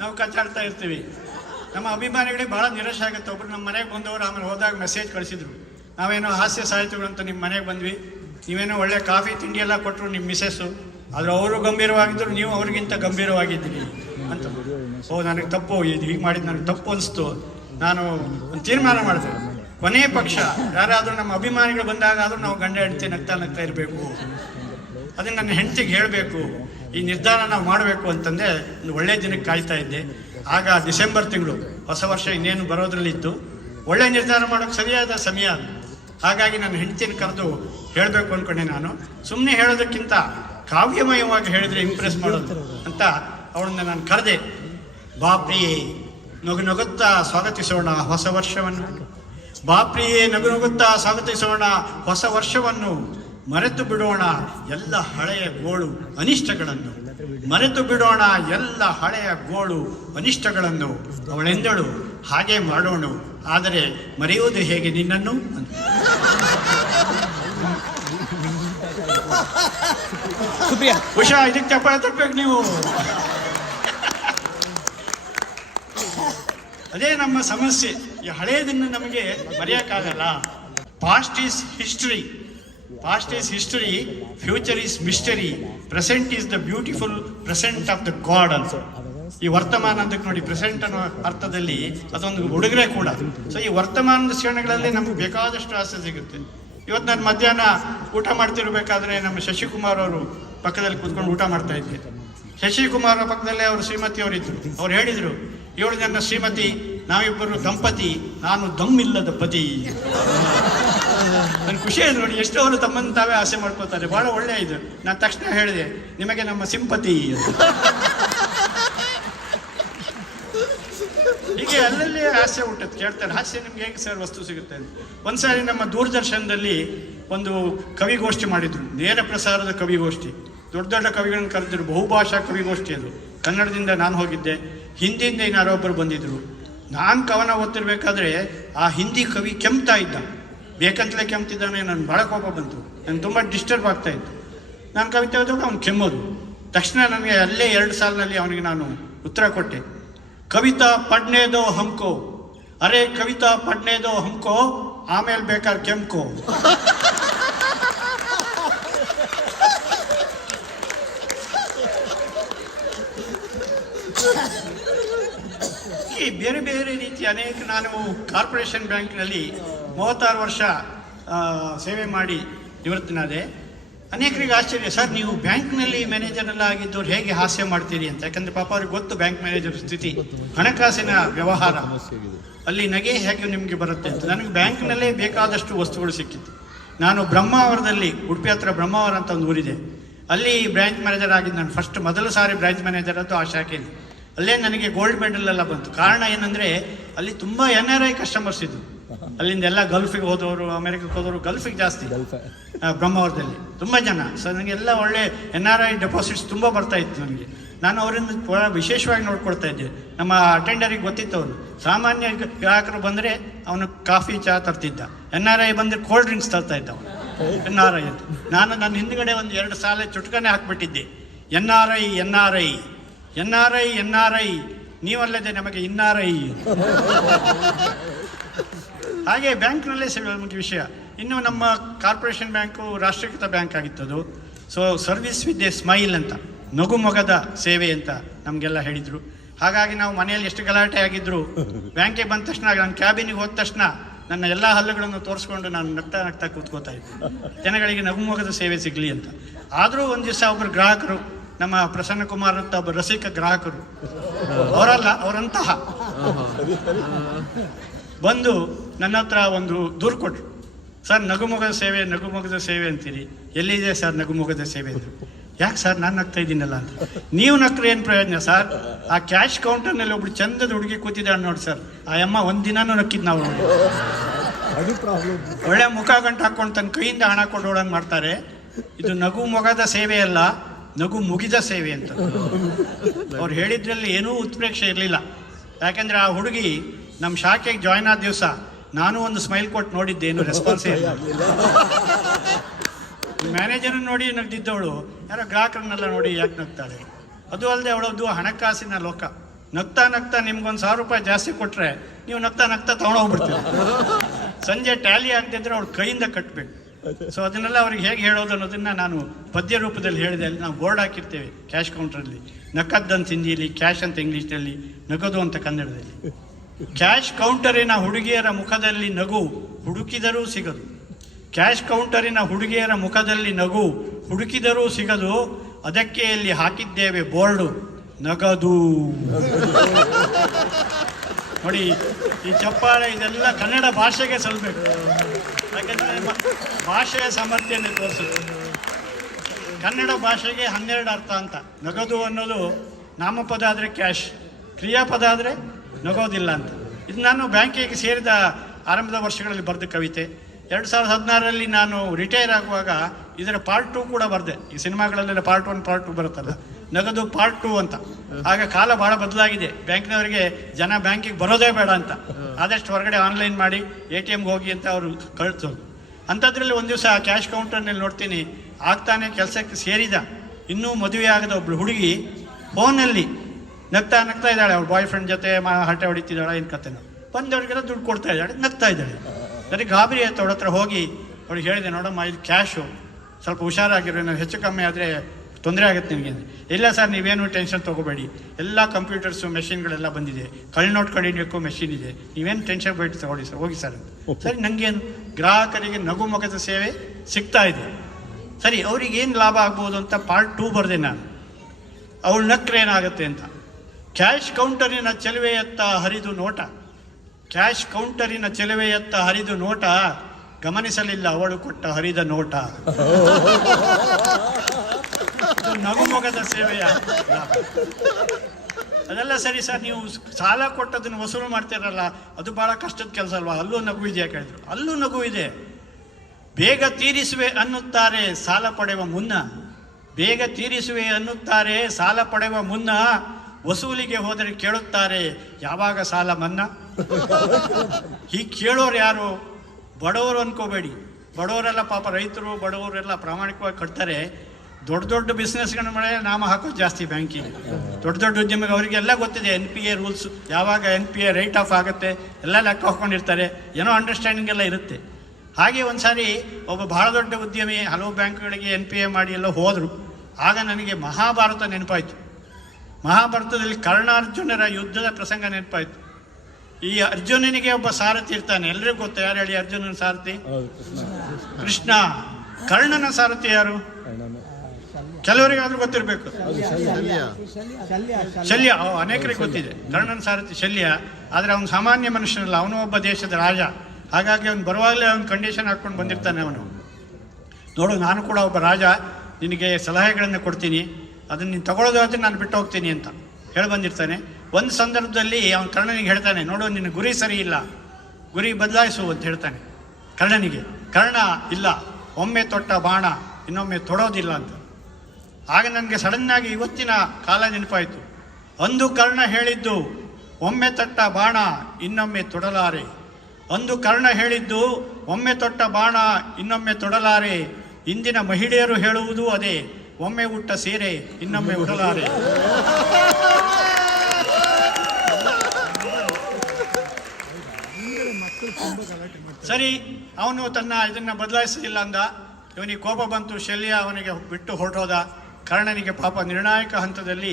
ನಾವು ಕಚ್ಚಾಡ್ತಾ ಇರ್ತೀವಿ. ನಮ್ಮ ಅಭಿಮಾನಿಗಳಿಗೆ ಭಾಳ ನಿರಾಶೆ ಆಗುತ್ತೆ. ಒಬ್ರು ನಮ್ಮ ಮನೆಗೆ ಬಂದವರು ಆಮೇಲೆ ಹೋದಾಗ ಮೆಸೇಜ್ ಕಳಿಸಿದ್ರು, ನಾವೇನೋ ಹಾಸ್ಯ ಸಾಹಿತ್ಯಗಳು ಅಂತ ನಿಮ್ಮ ಮನೆಗೆ ಬಂದ್ವಿ, ನೀವೇನೋ ಒಳ್ಳೆ ಕಾಫಿ ತಿಂಡಿ ಎಲ್ಲ ಕೊಟ್ಟರು ನಿಮ್ಮ ಮಿಸ್ಸಸ್ಸು, ಆದರೆ ಅವರು ಗಂಭೀರವಾಗಿದ್ದರು, ನೀವು ಅವ್ರಿಗಿಂತ ಗಂಭೀರವಾಗಿದ್ದೀರಿ ಅಂತ. ನನಗೆ ತಪ್ಪು, ಇದು ಹೀಗೆ ಮಾಡಿದ್ದು ನನಗೆ ತಪ್ಪು ಅನಿಸ್ತು. ನಾನು ಒಂದು ತೀರ್ಮಾನ ಮಾಡಿದೆ, ಕೊನೆಯ ಪಕ್ಷ ಯಾರಾದರೂ ನಮ್ಮ ಅಭಿಮಾನಿಗಳು ಬಂದಾಗ ಆದರೂ ನಾವು ಗಂಡ ಹೆಂಡತಿ ನಗ್ತಾ ಇರಬೇಕು, ಅದನ್ನು ನನ್ನ ಹೆಂಡತಿಗೆ ಹೇಳಬೇಕು, ಈ ನಿರ್ಧಾರ ನಾವು ಮಾಡಬೇಕು ಅಂತಂದೆ ಒಂದು ಒಳ್ಳೆಯ ದಿನಕ್ಕೆ ಕಾಯ್ತಾ ಇದ್ದೆ. ಆಗ ಡಿಸೆಂಬರ್ ತಿಂಗಳು, ಹೊಸ ವರ್ಷ ಇನ್ನೇನು ಬರೋದ್ರಲ್ಲಿತ್ತು. ಒಳ್ಳೆ ನಿರ್ಧಾರ ಮಾಡೋಕ್ಕೆ ಸರಿಯಾದ ಸಮಯ ಅದು. ಹಾಗಾಗಿ ನನ್ನ ಹೆಂಡತಿನ ಕರೆದು ಹೇಳಬೇಕು ಅಂದ್ಕೊಂಡೆ. ನಾನು ಸುಮ್ಮನೆ ಹೇಳೋದಕ್ಕಿಂತ ಕಾವ್ಯಮಯವಾಗಿ ಹೇಳಿದರೆ ಇಂಪ್ರೆಸ್ ಮಾಡೋದು ಅಂತ ಅವಳನ್ನ ನಾನು ಕರೆದೆ. ಬಾಪ್ರಿಯೇ ನಗುತ್ತಾ ಸ್ವಾಗತಿಸೋಣ ಹೊಸ ವರ್ಷವನ್ನು, ಬಾಪ್ರಿಯೇ ನಗುತ್ತಾ ಸ್ವಾಗತಿಸೋಣ ಹೊಸ ವರ್ಷವನ್ನು, ಮರೆತು ಬಿಡೋಣ ಎಲ್ಲ ಹಳೆಯ ಗೋಳು ಅನಿಷ್ಟಗಳನ್ನು, ಮರೆತು ಬಿಡೋಣ ಎಲ್ಲ ಹಳೆಯ ಗೋಳು ಅನಿಷ್ಟಗಳನ್ನು. ಅವಳೆಂದಳು, ಹಾಗೆ ಮಾಡೋಣ, ಆದರೆ ಮರೆಯುವುದು ಹೇಗೆ ನಿನ್ನನ್ನು ಅಂತ. ಉಷಾ, ಇದಕ್ಕೆ ಚಪ್ಪಾಳೆ ತಟ್ಟಬೇಕು ನೀವು. ಅದೇ ನಮ್ಮ ಸಮಸ್ಯೆ. ಈ ಹಳೆಯದನ್ನು ನಮಗೆ ಮರೆಯೋಕ್ಕಾಗಲ್ಲ. Past is history, future is mystery, present is the beautiful present of the god ಅಂತ. ಈ ವರ್ತಮಾನ ಅಂತಕ್ಕೆ ನೋಡಿ, ಪ್ರೆಸೆಂಟ್ ಅನ್ನೋ ಅರ್ಥದಲ್ಲಿ ಅದೊಂದು ಉಡುಗೊರೆ ಕೂಡ. ಸೊ ಈ ವರ್ತಮಾನದ ಕ್ಷಣಗಳಲ್ಲಿ ನಮ್ಗೆ ಬೇಕಾದಷ್ಟು ಆಸೆ ಸಿಗುತ್ತೆ. ಇವತ್ತು ನಾನು ಮಧ್ಯಾಹ್ನ ಊಟ ಮಾಡ್ತಿರ್ಬೇಕಾದ್ರೆ ನಮ್ಮ ಶಶಿಕುಮಾರ್ ಅವರು ಪಕ್ಕದಲ್ಲಿ ಕೂತ್ಕೊಂಡು ಊಟ ಮಾಡ್ತಾ ಇದ್ದೆ. ಶಶಿಕುಮಾರ ಪಕ್ಕದಲ್ಲೇ ಅವರು ಶ್ರೀಮತಿ ಅವರಿದ್ರು. ಅವ್ರು ಹೇಳಿದರು, ಇವಳು ನನ್ನ ಶ್ರೀಮತಿ, ನಾವಿಬ್ಬರು ದಂಪತಿ, ನಾನು ದಮ್ಮಿಲ್ಲದ ಪತಿ. ನನ್ ಖುಷಿ ಆಯ್ತು ನೋಡಿ, ಎಷ್ಟು ಅವರು ತಮ್ಮನ್ನು ತಾವೇ ಆಸೆ ಮಾಡ್ಕೋತಾರೆ. ಬಹಳ ಒಳ್ಳೆಯ ಇದು. ನಾನು ತಕ್ಷಣ ಹೇಳಿದೆ, ನಿಮಗೆ ನಮ್ಮ ಸಿಂಪತಿ. ಹೀಗೆ ಅಲ್ಲಲ್ಲಿ ಹಾಸ್ಯ ಹುಟ್ಟುತ್ತೆ. ಕೇಳ್ತಾರೆ, ಹಾಸ್ಯ ನಿಮ್ಗೆ ಹೇಗೆ ಸರ್ ವಸ್ತು ಸಿಗುತ್ತೆ ಅಂತ. ಒಂದ್ಸಾರಿ ನಮ್ಮ ದೂರದರ್ಶನದಲ್ಲಿ ಒಂದು ಕವಿಗೋಷ್ಠಿ ಮಾಡಿದ್ರು, ನೇರ ಪ್ರಸಾರದ ಕವಿಗೋಷ್ಠಿ. ದೊಡ್ಡ ದೊಡ್ಡ ಕವಿಗಳನ್ನು ಕರೆದಿದ್ರು, ಬಹುಭಾಷಾ ಕವಿಗೋಷ್ಠಿ ಅದು. ಕನ್ನಡದಿಂದ ನಾನು ಹೋಗಿದ್ದೆ, ಹಿಂದಿಯಿಂದ ಯಾರೊಬ್ಬರು ಬಂದಿದ್ರು. ನಾನು ಕವನ ಓದ್ತಿರ್ಬೇಕಾದ್ರೆ ಆ ಹಿಂದಿ ಕವಿ ಕೆಮ್ತಾ ಇದ್ದ, ಬೇಕಂತಲೇ ಕೆಮ್ತಿದ್ದಾನೆ. ನಾನು ಭಾಳ ಕೋಪ ಬಂತು, ನನಗೆ ತುಂಬ ಡಿಸ್ಟರ್ಬ್ ಆಗ್ತಾ ಇತ್ತು. ನಾನು ಕವಿತೆ ಓದುವಾಗ ಅವ್ನು ಕೆಮ್ಮೋದು. ತಕ್ಷಣ ನನಗೆ ಅಲ್ಲೇ 2 ಸಾಲಿನಲ್ಲಿ ಅವನಿಗೆ ನಾನು ಉತ್ತರ ಕೊಟ್ಟೆ, ಕವಿತಾ ಪಡ್ನೇ ದೋ ಹಮ್ಕೋ, ಅರೆ ಕವಿತಾ ಪಡ್ನೇ ದೋ ಹಮ್ಕೋ, ಆಮೇಲೆ ಬೇಕಾದ್ರೆ ಕೆಮ್ಕೋ. ಈ ಬೇರೆ ಬೇರೆ ರೀತಿಯ ಅನೇಕ, ನಾನು ಕಾರ್ಪೊರೇಷನ್ ಬ್ಯಾಂಕ್ನಲ್ಲಿ 36 ವರ್ಷ ಸೇವೆ ಮಾಡಿ ನಿವೃತ್ತನಾದೆ. ಅನೇಕರಿಗೆ ಆಶ್ಚರ್ಯ, ಸರ್ ನೀವು ಬ್ಯಾಂಕ್ನಲ್ಲಿ ಮ್ಯಾನೇಜರ್ ಎಲ್ಲ ಆಗಿದ್ದವ್ರು ಹೇಗೆ ಹಾಸ್ಯ ಮಾಡ್ತೀರಿ ಅಂತ. ಯಾಕಂದರೆ ಪಾಪ ಅವ್ರಿಗೆ ಗೊತ್ತು ಬ್ಯಾಂಕ್ ಮ್ಯಾನೇಜರ್ ಸ್ಥಿತಿ, ಹಣಕಾಸಿನ ವ್ಯವಹಾರ, ಅಲ್ಲಿ ನಗೆ ಹೇಗೆ ನಿಮಗೆ ಬರುತ್ತೆ ಅಂತ. ನನಗೆ ಬ್ಯಾಂಕ್ನಲ್ಲೇ ಬೇಕಾದಷ್ಟು ವಸ್ತುಗಳು ಸಿಕ್ಕಿತ್ತು. ನಾನು ಬ್ರಹ್ಮಾವರದಲ್ಲಿ, ಉಡುಪಿ ಹತ್ರ ಬ್ರಹ್ಮಾವರ ಅಂತ ಒಂದು ಊರಿದೆ, ಅಲ್ಲಿ ಬ್ರಾಂಚ್ ಮ್ಯಾನೇಜರ್ ಆಗಿದ್ದು. ನಾನು ಫಸ್ಟ್ ಮೊದಲ ಸಾರಿ ಬ್ರಾಂಚ್ ಮ್ಯಾನೇಜರ್ ಅಂತೂ ಆ ಶಾಖೆಯಲ್ಲಿ. ಅಲ್ಲೇ ನನಗೆ ಗೋಲ್ಡ್ ಮೆಡಲ್ ಎಲ್ಲ ಬಂತು. ಕಾರಣ ಏನಂದರೆ ಅಲ್ಲಿ ತುಂಬ NRI ಕಸ್ಟಮರ್ಸ್ ಇದ್ದು. ಅಲ್ಲಿಂದ ಎಲ್ಲ ಗಲ್ಫಿಗೆ ಹೋದವರು, ಅಮೆರಿಕಕ್ಕೆ ಹೋದವರು, ಗಲ್ಫಿಗೆ ಜಾಸ್ತಿ ಬ್ರಹ್ಮಾವರದಲ್ಲಿ ತುಂಬ ಜನ. ಸೊ ನನಗೆಲ್ಲ ಒಳ್ಳೆ NRI ಡೆಪಾಸಿಟ್ಸ್ ತುಂಬ ಬರ್ತಾ ಇತ್ತು ನನಗೆ. ನಾನು ಅವರಿಂದ ವಿಶೇಷವಾಗಿ ನೋಡ್ಕೊಳ್ತಾ ಇದ್ದೆ. ನಮ್ಮ ಅಟೆಂಡರಿಗೆ ಗೊತ್ತಿತ್ತು, ಅವರು ಸಾಮಾನ್ಯ ಗ್ರಾಹಕರು ಬಂದರೆ ಅವನು ಕಾಫಿ ಚಹಾ ತರ್ತಿದ್ದ, NRI ಬಂದರೆ ಕೋಲ್ಡ್ ಡ್ರಿಂಕ್ಸ್ ತರ್ತಾ ಇದ್ದ ಅವನು, NRI ಅಂತ. ನಾನು ನನ್ನ ಹಿಂದ್ಗಡೆ ಒಂದು 2 ಸಾಲ ಚುಟ್ಕನೆ ಹಾಕ್ಬಿಟ್ಟಿದ್ದೆ, NRI NRI NRI NRI, ನೀವಲ್ಲದೆ ನಮಗೆ ಇನ್ನಾರೈ. ಹಾಗೆ ಬ್ಯಾಂಕ್ನಲ್ಲೇ ಮುಖ್ಯ ವಿಷಯ. ಇನ್ನು ನಮ್ಮ ಕಾರ್ಪೊರೇಷನ್ ಬ್ಯಾಂಕು ರಾಷ್ಟ್ರೀಕೃತ ಬ್ಯಾಂಕ್ ಆಗಿತ್ತದು. So service with a smile ಅಂತ, ನಗು ಮೊಗದ ಸೇವೆ ಅಂತ ನಮಗೆಲ್ಲ ಹೇಳಿದರು. ಹಾಗಾಗಿ ನಾವು ಮನೆಯಲ್ಲಿ ಎಷ್ಟು ಗಲಾಟೆ ಆಗಿದ್ರು, ಬ್ಯಾಂಕಿಗೆ ಬಂದ ತಕ್ಷಣ, ನಾನು ಕ್ಯಾಬಿನಿಗೆ ಹೋದ ತಕ್ಷಣ ನನ್ನ ಎಲ್ಲ ಹಲ್ಲುಗಳನ್ನು ತೋರಿಸ್ಕೊಂಡು ನಾನು ನಗ್ತಾ ನಗ್ತಾ ಕೂತ್ಕೋತಾ ಇದ್ದೆ, ಜನಗಳಿಗೆ ನಗು ಮೊಗದ ಸೇವೆ ಸಿಗಲಿ ಅಂತ. ಆದರೂ ಒಂದು ದಿವಸ ಒಬ್ಬರು ಗ್ರಾಹಕರು, ನಮ್ಮ ಪ್ರಸನ್ನ ಕುಮಾರ್ ಅಂತ ಒಬ್ಬ ರಸಿಕ ಗ್ರಾಹಕರು, ಅವರಲ್ಲ ಅವರಂತಹ, ಬಂದು ನನ್ನ ಹತ್ರ ಒಂದು ದೂರು ಕೊಟ್ಟರು. ಸರ್ ನಗುಮೊಗದ ಸೇವೆ ಅಂತೀರಿ, ಎಲ್ಲಿದೆ ಸರ್ ನಗುಮೊಗದ ಸೇವೆ ಅಂದರು. ಯಾಕೆ ಸರ್ ನಾನು ನಗ್ತಾ ಇದ್ದೀನಲ್ಲ ಅಂತ. ನೀವು ನಕ್ರೆ ಏನು ಪ್ರಯೋಜನ ಸರ್, ಆ ಕ್ಯಾಶ್ ಕೌಂಟರ್ನಲ್ಲಿ ಒಬ್ಳು ಚಂದದ ಹುಡುಗಿ ಕೂತಿದ್ದಾಳೆ ನೋಡಿ ಸರ್, ಆ ಅಮ್ಮ ಒಂದಿನಾನು ನಕ್ಕಿದ್ದು ನಾವು ನೋಡಿ. ಒಳ್ಳೆ ಮುಖ ಗಂಟು ಹಾಕ್ಕೊಂಡು ತನ್ನ ಕೈಯಿಂದ ಹಣ ಕೊಟ್ಟು ಓಡಂಗೆ ಮಾಡ್ತಾರೆ. ಇದು ನಗು ಮೊಗದ ಸೇವೆ ಅಲ್ಲ, ನಗು ಮುಗಿದ ಸೇವೆ ಅಂತ. ಅವ್ರು ಹೇಳಿದ್ರಲ್ಲಿ ಏನೂ ಉತ್ಪ್ರೇಕ್ಷೆ ಇರಲಿಲ್ಲ. ಯಾಕೆಂದರೆ ಆ ಹುಡುಗಿ ನಮ್ಮ ಶಾಖೆಗೆ ಜಾಯ್ನ್ ಆದ ದಿವಸ ನಾನು ಒಂದು ಸ್ಮೈಲ್ ಕೊಟ್ಟು ನೋಡಿದ್ದೆ, ಏನು ರೆಸ್ಪಾನ್ಸೇ ಇಲ್ಲ. ಮ್ಯಾನೇಜರನ್ನು ನೋಡಿ ನಗ್ದಿದ್ದವಳು ಯಾರೋ ಗ್ರಾಹಕರನ್ನೆಲ್ಲ ನೋಡಿ ಯಾಕೆ ನಗ್ತಾಳೆ. ಅದು ಅಲ್ಲದೆ ಅವಳದ್ದು ಹಣಕಾಸಿನ ಲೋಕ. ನಗ್ತಾ ನಗ್ತಾ ನಿಮ್ಗೊಂದು 1000 ರೂಪಾಯಿ ಜಾಸ್ತಿ ಕೊಟ್ಟರೆ ನೀವು ನಗ್ತಾ ನಗ್ತಾ ತೊಗೊಂಡೋಗ್ಬಿಡ್ತೀವಿ. ಸಂಜೆ ಟ್ಯಾಲಿ ಆಗದಿದ್ರೆ ಅವ್ಳ ಕೈಯಿಂದ ಕಟ್ಟಬೇಕು. ಸೊ ಅದನ್ನೆಲ್ಲ ಅವ್ರಿಗೆ ಹೇಗೆ ಹೇಳೋದು ಅನ್ನೋದನ್ನು ನಾನು ಪದ್ಯ ರೂಪದಲ್ಲಿ ಹೇಳಿದೆ. ಅಲ್ಲಿ ನಾವು ಬೋರ್ಡ್ ಹಾಕಿರ್ತೇವೆ ಕ್ಯಾಶ್ ಕೌಂಟ್ರಲ್ಲಿ, ನಕ್ಕದ್ದಂತ ಹಿಂದಿಯಲ್ಲಿ, ಕ್ಯಾಶ್ ಅಂತ ಇಂಗ್ಲೀಷ್ನಲ್ಲಿ, ನಗದು ಅಂತ ಕನ್ನಡದಲ್ಲಿ. ಕ್ಯಾಶ್ ಕೌಂಟರಿನ ಹುಡುಗಿಯರ ಮುಖದಲ್ಲಿ ನಗು ಹುಡುಕಿದರೂ ಸಿಗದು. ಕ್ಯಾಶ್ ಕೌಂಟರಿನ ಹುಡುಗಿಯರ ಮುಖದಲ್ಲಿ ನಗು ಹುಡುಕಿದರೂ ಸಿಗದು, ಅದಕ್ಕೆ ಇಲ್ಲಿ ಹಾಕಿದ್ದೇವೆ ಬೋರ್ಡು ನಗದು. ನೋಡಿ, ಈ ಚಪ್ಪಾಳೆ ಇದೆಲ್ಲ ಕನ್ನಡ ಭಾಷೆಗೆ ಸಲ್ಲಬೇಕು. ಯಾಕೆಂದರೆ ಭಾಷೆಯ ಸಾಮರ್ಥ್ಯವನ್ನು ತೋರಿಸುತ್ತೆ. ಕನ್ನಡ ಭಾಷೆಗೆ 12 ಅರ್ಥ ಅಂತ. ನಗದು ಅನ್ನೋದು ನಾಮಪದ ಆದರೆ ಕ್ಯಾಶ್, ಕ್ರಿಯಾಪದ ಆದರೆ ನಗೋದಿಲ್ಲ ಅಂತ. ಇದು ನಾನು ಬ್ಯಾಂಕಿಗೆ ಸೇರಿದ ಆರಂಭದ ವರ್ಷಗಳಲ್ಲಿ ಬರೆದ ಕವಿತೆ. 2016ರಲ್ಲಿ ನಾನು ರಿಟೈರ್ ಆಗುವಾಗ ಇದರ ಪಾರ್ಟ್ 2 ಕೂಡ ಬರೆದೆ. ಈ ಸಿನಿಮಾಗಳಲ್ಲೆಲ್ಲ ಪಾರ್ಟ್ 1 ಪಾರ್ಟ್ 2 ಬರುತ್ತಲ್ಲ, ನಗದು ಪಾರ್ಟ್ 2 ಅಂತ. ಆಗ ಕಾಲ ಭಾಳ ಬದಲಾಗಿದೆ. ಬ್ಯಾಂಕ್ನವರಿಗೆ ಜನ ಬ್ಯಾಂಕಿಗೆ ಬರೋದೇ ಬೇಡ ಅಂತ, ಆದಷ್ಟು ಹೊರಗಡೆ ಆನ್ಲೈನ್ ಮಾಡಿ ATMಗೆ ಹೋಗಿ ಅಂತ ಅವರು ಕಳಿಸೋದು. ಅಂಥದ್ರಲ್ಲಿ ಒಂದು ದಿವಸ ಕ್ಯಾಶ್ ಕೌಂಟರ್ನಲ್ಲಿ ನೋಡ್ತೀನಿ, ಆಗ್ತಾನೆ ಕೆಲಸಕ್ಕೆ ಸೇರಿದ ಇನ್ನೂ ಮದುವೆ ಆಗದ ಒಬ್ಳು ಹುಡುಗಿ ಫೋನಲ್ಲಿ ನಗ್ತಾ ಇದ್ದಾಳೆ. ಅವ್ಳ ಬಾಯ್ ಫ್ರೆಂಡ್ ಜೊತೆ ಹರಟೆ ಹೊಡಿತಿದ್ದಾಳೆ, ಏನು ಕತೆನೋ. ಬಂದವರಿಗೆಲ್ಲ ದುಡ್ಡು ಕೊಡ್ತಾ ಇದ್ದಾಳೆ, ನಗ್ತಾ ಇದ್ದಾಳೆ. ನನಗೆ ಗಾಬರಿ ಆಯ್ತು. ಅವಳ ಹತ್ರ ಹೋಗಿ ಅವಳಿಗೆ ಹೇಳಿದೆ, ನೋಡಮ್ಮ ಇದು ಕ್ಯಾಶು, ಸ್ವಲ್ಪ ಹುಷಾರಾಗಿರೋ, ನಾನು ಹೆಚ್ಚು ಕಮ್ಮಿ ಆದರೆ ತೊಂದರೆ ಆಗುತ್ತೆ ನಿಮಗೆ. ಇಲ್ಲ ಸರ್ ನೀವೇನು ಟೆನ್ಷನ್ ತೊಗೋಬೇಡಿ, ಎಲ್ಲ ಕಂಪ್ಯೂಟರ್ಸು ಮೆಷಿನ್ಗಳೆಲ್ಲ ಬಂದಿದೆ, ಕಳ್ನೋಟ್ ಕಡಿಬೇಕು ಮೆಷಿನ್ ಇದೆ, ನೀವೇನು ಟೆನ್ಷನ್ ಬೇಡಿ ತಗೊಳ್ಳಿ ಸರ್, ಹೋಗಿ ಸರ್ ಅಂತ. ಸರಿ, ನನಗೇನು ಗ್ರಾಹಕರಿಗೆ ನಗು ಮೊಗದ ಸೇವೆ ಸಿಗ್ತಾ ಇದೆ, ಸರಿ ಅವ್ರಿಗೇನು ಲಾಭ ಆಗ್ಬೋದು ಅಂತ ಪಾರ್ಟ್ 2 ಬರೆದೆ ನಾನು. ಅವಳು ನಕ್ರೆ ಏನಾಗುತ್ತೆ ಅಂತ. ಕ್ಯಾಶ್ ಕೌಂಟರಿನ ಚೆಲುವೆಯತ್ತ ಹರಿದು ನೋಟ, ಕ್ಯಾಶ್ ಕೌಂಟರಿನ ಚೆಲುವೆಯತ್ತ ಹರಿದು ನೋಟ, ಗಮನಿಸಲಿಲ್ಲ ಅವಳು ಕೊಟ್ಟ ಹರಿದ ನೋಟ. ನಗುಮೊಗದ ಸೇವೆಯ ಅದೆಲ್ಲ ಸರಿ ಸರ್, ನೀವು ಸಾಲ ಕೊಟ್ಟದನ್ನು ವಸೂಲು ಮಾಡ್ತೀರಲ್ಲ, ಅದು ಭಾಳ ಕಷ್ಟದ ಕೆಲಸ ಅಲ್ವಾ? ಅಲ್ಲೂ ನಗು ಇದೆಯಾ ಕೇಳಿದ್ರು. ಅಲ್ಲೂ ನಗು ಇದೆ. ಬೇಗ ತೀರಿಸುವೆ ಅನ್ನುತ್ತಾರೆ ಸಾಲ ಪಡೆಯುವ ಮುನ್ನ, ಬೇಗ ತೀರಿಸುವೆ ಅನ್ನುತ್ತಾರೆ ಸಾಲ ಪಡೆಯುವ ಮುನ್ನ, ವಸೂಲಿಗೆ ಹೋದರೆ ಕೇಳುತ್ತಾರೆ ಯಾವಾಗ ಸಾಲ ಮನ್ನಾ. ಹೀಗೆ ಕೇಳೋರು ಯಾರು? ಬಡವರು ಅನ್ಕೋಬೇಡಿ. ಬಡವರೆಲ್ಲ ಪಾಪ ರೈತರು ಬಡವರೆಲ್ಲ ಪ್ರಾಮಾಣಿಕವಾಗಿ ಕಟ್ತಾರೆ. ದೊಡ್ಡ ದೊಡ್ಡ ಬಿಸ್ನೆಸ್ಗಳ ಮೇಲೆ ನಾಮ ಹಾಕೋದು ಜಾಸ್ತಿ ಬ್ಯಾಂಕಿಗೆ. ದೊಡ್ಡ ದೊಡ್ಡ ಉದ್ಯಮಿಗೆ ಅವರಿಗೆಲ್ಲ ಗೊತ್ತಿದೆ NPA ರೂಲ್ಸ್, ಯಾವಾಗ NPA ರೈಟ್ ಆಫ್ ಆಗುತ್ತೆ ಎಲ್ಲ ಲೆಕ್ಕ ಹಾಕ್ಕೊಂಡಿರ್ತಾರೆ. ಏನೋ ಅಂಡರ್ಸ್ಟ್ಯಾಂಡಿಂಗ್ ಎಲ್ಲ ಇರುತ್ತೆ. ಹಾಗೆ ಒಂದು ಸಾರಿ ಒಬ್ಬ ಬಹಳ ದೊಡ್ಡ ಉದ್ಯಮಿ ಹಲವು ಬ್ಯಾಂಕ್ಗಳಿಗೆ NPA ಮಾಡಿ ಎಲ್ಲ ಹೋದರು. ಆಗ ನನಗೆ ಮಹಾಭಾರತ ನೆನಪಾಯಿತು. ಮಹಾಭಾರತದಲ್ಲಿ ಕರ್ಣಾರ್ಜುನರ ಯುದ್ಧದ ಪ್ರಸಂಗ ನೆನಪಾಯಿತು. ಈ ಅರ್ಜುನನಿಗೆ ಒಬ್ಬ ಸಾರಥಿ ಇರ್ತಾನೆ, ಎಲ್ರಿಗೂ ಗೊತ್ತು. ಯಾರು ಹೇಳಿ ಅರ್ಜುನನ ಸಾರಥಿ? ಕೃಷ್ಣ. ಕರ್ಣನ ಸಾರಥಿ ಯಾರು? ಕೆಲವರಿಗಾದ್ರೂ ಗೊತ್ತಿರಬೇಕು. ಶಲ್ಯ. ಅನೇಕರಿಗೆ ಗೊತ್ತಿದೆ. ಕರ್ಣನ ಸಾರಥಿ ಶಲ್ಯ. ಆದರೆ ಅವನು ಸಾಮಾನ್ಯ ಮನುಷ್ಯನಲ್ಲ, ಅವನು ಒಬ್ಬ ದೇಶದ ರಾಜ. ಹಾಗಾಗಿ ಅವನು ಬರುವಾಗಲೇ ಅವನು ಕಂಡೀಷನ್ ಹಾಕ್ಕೊಂಡು ಬಂದಿರ್ತಾನೆ. ಅವನು ನೋಡು, ನಾನು ಕೂಡ ಒಬ್ಬ ರಾಜ, ನಿನಗೆ ಸಲಹೆಗಳನ್ನು ಕೊಡ್ತೀನಿ, ಅದನ್ನು ನೀನು ತಗೊಳ್ಳೋದಾದ್ರೆ ನಾನು ಬಿಟ್ಟು ಹೋಗ್ತೀನಿ ಅಂತ ಹೇಳಿ ಬಂದಿರ್ತಾನೆ. ಒಂದು ಸಂದರ್ಭದಲ್ಲಿ ಅವನು ಕರ್ಣನಿಗೆ ಹೇಳ್ತಾನೆ, ನೋಡು ನಿನ್ನ ಗುರಿ ಸರಿ ಇಲ್ಲ, ಗುರಿ ಬದಲಾಯಿಸು ಅಂತ ಹೇಳ್ತಾನೆ ಕರ್ಣನಿಗೆ. ಕರ್ಣ ಇಲ್ಲ, ಒಮ್ಮೆ ತೊಟ್ಟ ಬಾಣ ಇನ್ನೊಮ್ಮೆ ತೊಡೋದಿಲ್ಲ ಅಂತ. ಆಗ ನನಗೆ ಸಡನ್ನಾಗಿ ಇವತ್ತಿನ ಕಾಲ ನೆನಪಾಯಿತು. ಅಂದು ಕರ್ಣ ಹೇಳಿದ್ದು ಒಮ್ಮೆ ತೊಟ್ಟ ಬಾಣ ಇನ್ನೊಮ್ಮೆ ತೊಡಲಾರೆ. ಅಂದು ಕರ್ಣ ಹೇಳಿದ್ದು ಒಮ್ಮೆ ತೊಟ್ಟ ಬಾಣ ಇನ್ನೊಮ್ಮೆ ತೊಡಲಾರೆ. ಇಂದಿನ ಮಹಿಳೆಯರು ಹೇಳುವುದು ಅದೇ, ಒಮ್ಮೆ ಉಟ್ಟ ಸೀರೆ ಇನ್ನೊಮ್ಮೆ ಉಡಲಾರೆ. ಸರಿ, ಅವನು ತನ್ನ ಇದನ್ನು ಬದಲಾಯಿಸಲಿಲ್ಲ ಅಂದ. ಇವನಿಗೆ ಕೋಪ ಬಂತು. ಶಲ್ಯ ಅವನಿಗೆ ಬಿಟ್ಟು ಹೊರಟೋದ. ಕರ್ಣನಿಗೆ ಪಾಪ ನಿರ್ಣಾಯಕ ಹಂತದಲ್ಲಿ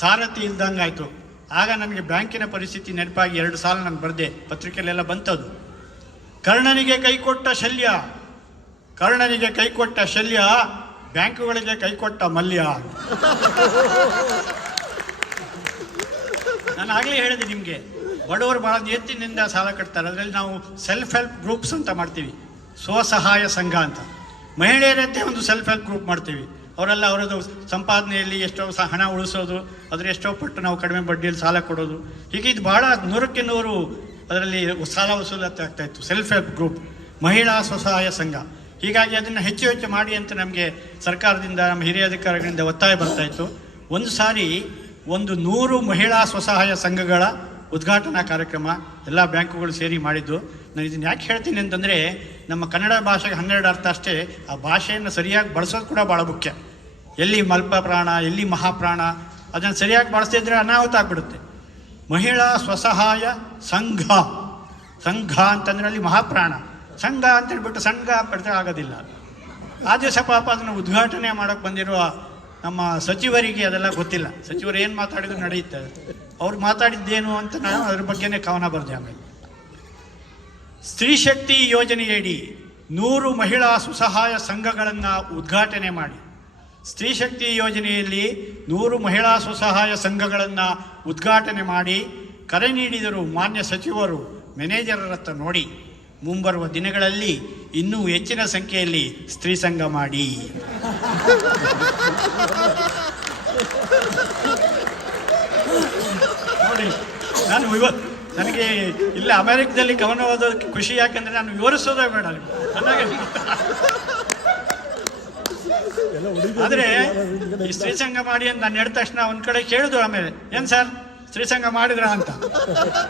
ಸಾರಥಿ ಇಲ್ದಂಗಾಯ್ತು. ಆಗ ನನಗೆ ಬ್ಯಾಂಕಿನ ಪರಿಸ್ಥಿತಿ ನೆನಪಾಗಿ 2 ಸಾಲ ನಾನು ಬರೆದೆ, ಪತ್ರಿಕೆಯಲ್ಲೆಲ್ಲ ಬಂತದ್ದು. ಕರ್ಣನಿಗೆ ಕೈಕೊಟ್ಟ ಶಲ್ಯ, ಕರ್ಣನಿಗೆ ಕೈಕೊಟ್ಟ ಶಲ್ಯ, ಬ್ಯಾಂಕುಗಳಿಗೆ ಕೈಕೊಟ್ಟ ಮಲ್ಯ. ನಾನು ಆಗಲೇ ಹೇಳಿದೆ ನಿಮಗೆ, ಬಡವರು ಭಾಳ ಎತ್ತಿನಿಂದ ಸಾಲ ಕಟ್ತಾರೆ. ಅದರಲ್ಲಿ ನಾವು ಸೆಲ್ಫ್ ಹೆಲ್ಪ್ ಗ್ರೂಪ್ಸ್ ಅಂತ ಮಾಡ್ತೀವಿ, ಸ್ವಸಹಾಯ ಸಂಘ ಅಂತ. ಮಹಿಳೆಯರಂತೆ ಒಂದು ಸೆಲ್ಫ್ ಹೆಲ್ಪ್ ಗ್ರೂಪ್ ಮಾಡ್ತೀವಿ. ಅವರೆಲ್ಲ ಅವರದ್ದು ಸಂಪಾದನೆಯಲ್ಲಿ ಎಷ್ಟೋ ಹಣ ಉಳಿಸೋದು, ಅದರ ಎಷ್ಟೋ ಪಟ್ಟು ನಾವು ಕಡಿಮೆ ಬಡ್ಡಿಯಲ್ಲಿ ಸಾಲ ಕೊಡೋದು. ಹೀಗೆ ಇದು ಭಾಳ 100ಕ್ಕೆ 100 ಅದರಲ್ಲಿ ಸಾಲ ವಸೂಲಾತಿ ಆಗ್ತಾಯಿತ್ತು. ಸೆಲ್ಫ್ ಹೆಲ್ಪ್ ಗ್ರೂಪ್, ಮಹಿಳಾ ಸ್ವಸಹಾಯ ಸಂಘ. ಹೀಗಾಗಿ ಅದನ್ನು ಹೆಚ್ಚು ಹೆಚ್ಚು ಮಾಡಿ ಅಂತ ನಮಗೆ ಸರ್ಕಾರದಿಂದ, ನಮ್ಮ ಹಿರಿಯ ಅಧಿಕಾರಿಗಳಿಂದ ಒತ್ತಾಯ ಬರ್ತಾಯಿತ್ತು. ಒಂದು ಸಾರಿ 100 ಮಹಿಳಾ ಸ್ವಸಹಾಯ ಸಂಘಗಳ ಉದ್ಘಾಟನಾ ಕಾರ್ಯಕ್ರಮ ಎಲ್ಲ ಬ್ಯಾಂಕುಗಳು ಸೇರಿ ಮಾಡಿದ್ದು. ನಾನು ಇದನ್ನು ಯಾಕೆ ಹೇಳ್ತೀನಿ ಅಂತಂದರೆ, ನಮ್ಮ ಕನ್ನಡ ಭಾಷೆಗೆ 12 ಅರ್ಥ ಅಷ್ಟೇ, ಆ ಭಾಷೆಯನ್ನು ಸರಿಯಾಗಿ ಬಳಸೋದು ಕೂಡ ಭಾಳ ಮುಖ್ಯ. ಎಲ್ಲಿ ಮಲ್ಪ ಪ್ರಾಣ, ಎಲ್ಲಿ ಮಹಾಪ್ರಾಣ, ಅದನ್ನು ಸರಿಯಾಗಿ ಬಳಸ್ತಿದ್ರೆ ಅನಾಹುತ ಆಗ್ಬಿಡುತ್ತೆ. ಮಹಿಳಾ ಸ್ವಸಹಾಯ ಸಂಘ, ಸಂಘ ಅಂತಂದ್ರೆ ಅಲ್ಲಿ ಮಹಾಪ್ರಾಣ, ಸಂಘ ಅಂತೇಳ್ಬಿಟ್ಟು ಸಂಘ ಪಡ್ತಾ ಆಗೋದಿಲ್ಲ. ಆ ದಿವಸ ಪಾಪ ಅದನ್ನು ಉದ್ಘಾಟನೆ ಮಾಡೋಕ್ಕೆ ಬಂದಿರುವ ನಮ್ಮ ಸಚಿವರಿಗೆ ಅದೆಲ್ಲ ಗೊತ್ತಿಲ್ಲ. ಸಚಿವರು ಏನು ಮಾತಾಡಿದ್ರು ನಡೆಯುತ್ತೆ, ಅವ್ರು ಮಾತಾಡಿದ್ದೇನು ಅಂತ ನಾನು ಅದ್ರ ಬಗ್ಗೆನೇ ಕವನ ಬರೆದೆ. ಆಮೇಲೆ ಸ್ತ್ರೀ ಶಕ್ತಿ ಯೋಜನೆಯಡಿ 100 ಮಹಿಳಾ ಸ್ವಸಹಾಯ ಸಂಘಗಳನ್ನು ಉದ್ಘಾಟನೆ ಮಾಡಿ, ಸ್ತ್ರೀ ಶಕ್ತಿ ಯೋಜನೆಯಲ್ಲಿ 100 ಮಹಿಳಾ ಸ್ವಸಹಾಯ ಸಂಘಗಳನ್ನು ಉದ್ಘಾಟನೆ ಮಾಡಿ ಕರೆ ನೀಡಿದರು ಮಾನ್ಯ ಸಚಿವರು. ಮ್ಯಾನೇಜರರತ್ತ ನೋಡಿ, ಮುಂಬರುವ ದಿನಗಳಲ್ಲಿ ಇನ್ನೂ ಹೆಚ್ಚಿನ ಸಂಖ್ಯೆಯಲ್ಲಿ ಸ್ತ್ರೀ ಸಂಘ ಮಾಡಿ. ನೋಡಿ, ನಾನು ನನಗೆ ಇಲ್ಲ ಅಮೆರಿಕದಲ್ಲಿ ಕವನ ಓದೋದಕ್ಕೆ ಖುಷಿ, ಯಾಕಂದರೆ ನಾನು ವಿವರಿಸೋದೇ ಬೇಡ ಚೆನ್ನಾಗಿ. ಆದರೆ ಈ ಸ್ತ್ರೀ ಸಂಘ ಮಾಡಿ ಅಂತ ನಾನು ಹೇಳಿದ ತಕ್ಷಣ ಒಂದು ಕಡೆ ಕೇಳಿದ್ರು, ಆಮೇಲೆ ಏನು ಸರ್ ಸ್ತ್ರೀ ಸಂಘ ಮಾಡಿದ್ರ ಅಂತ.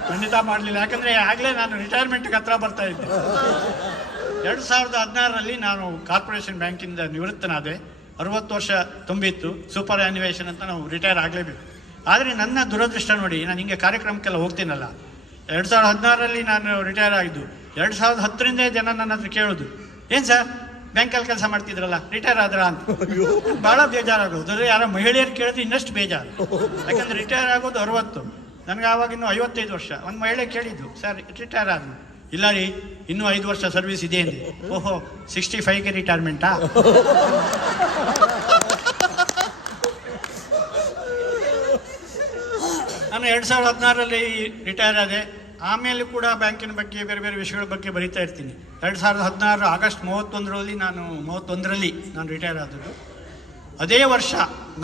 ಖಂಡಿತ ಮಾಡಲಿಲ್ಲ, ಯಾಕಂದರೆ ಆಗಲೇ ನಾನು ರಿಟೈರ್ಮೆಂಟ್ಗೆ ಹತ್ರ ಬರ್ತಾ ಇದ್ದೆ. 2016ರಲ್ಲಿ ನಾನು ಕಾರ್ಪೊರೇಷನ್ ಬ್ಯಾಂಕಿಂದ ನಿವೃತ್ತನಾದೆ. 60 ವರ್ಷ ತುಂಬಿತ್ತು. ಸೂಪರ್ ಆ್ಯನಿವೇಷನ್ ಅಂತ ನಾವು ರಿಟೈರ್ ಆಗಲೇಬೇಕು. ಆದರೆ ನನ್ನ ದುರದೃಷ್ಟ ನೋಡಿ, ನಾನು ಹಿಂಗೆ ಕಾರ್ಯಕ್ರಮಕ್ಕೆಲ್ಲ ಹೋಗ್ತೀನಲ್ಲ, 2016ರಲ್ಲಿ ನಾನು ರಿಟೈರ್ ಆಗಿದ್ದು. 2010ರಿಂದ ಜನ ನನ್ನ ಹತ್ರ ಕೇಳೋದು, ಏನು ಸರ್ ಬ್ಯಾಂಕಲ್ಲಿ ಕೆಲಸ ಮಾಡ್ತಿದ್ರಲ್ಲ ರಿಟೈರ್ ಆದ್ರ ಅಂತ. ಭಾಳ ಬೇಜಾರಾಗೋದು. ಅಂದರೆ ಯಾರೋ ಮಹಿಳೆಯರು ಕೇಳಿದ್ರೆ ಇನ್ನಷ್ಟು ಬೇಜಾರು, ಯಾಕಂದರೆ ರಿಟೈರ್ ಆಗೋದು 60. ನನಗೆ ಆವಾಗ ಇನ್ನೂ 55 ವರ್ಷ. ಒಂದು ಮಹಿಳೆ ಕೇಳಿದ್ದು, ಸರ್ ರಿಟೈರ್ ಆದ್ನು? ಇಲ್ಲ ರೀ, ಇನ್ನೂ 5 ವರ್ಷ ಸರ್ವಿಸ್ ಇದೆ ಅಂದೆ. ಓಹೋ, 65ಗೆ ರಿಟೈರ್ಮೆಂಟಾ? ನಾನು 2016ರಲ್ಲಿ ರಿಟೈರ್ ಆದೆ. ಆಮೇಲೆ ಕೂಡ ಬ್ಯಾಂಕಿನ ಬಗ್ಗೆ ಬೇರೆ ಬೇರೆ ವಿಷಯಗಳ ಬಗ್ಗೆ ಬರೀತಾ ಇರ್ತೀನಿ. 2016 ಆಗಸ್ಟ್ 31ರಲ್ಲಿ ನಾನು ರಿಟೈರ್ ಆದದ್ದು. ಅದೇ ವರ್ಷ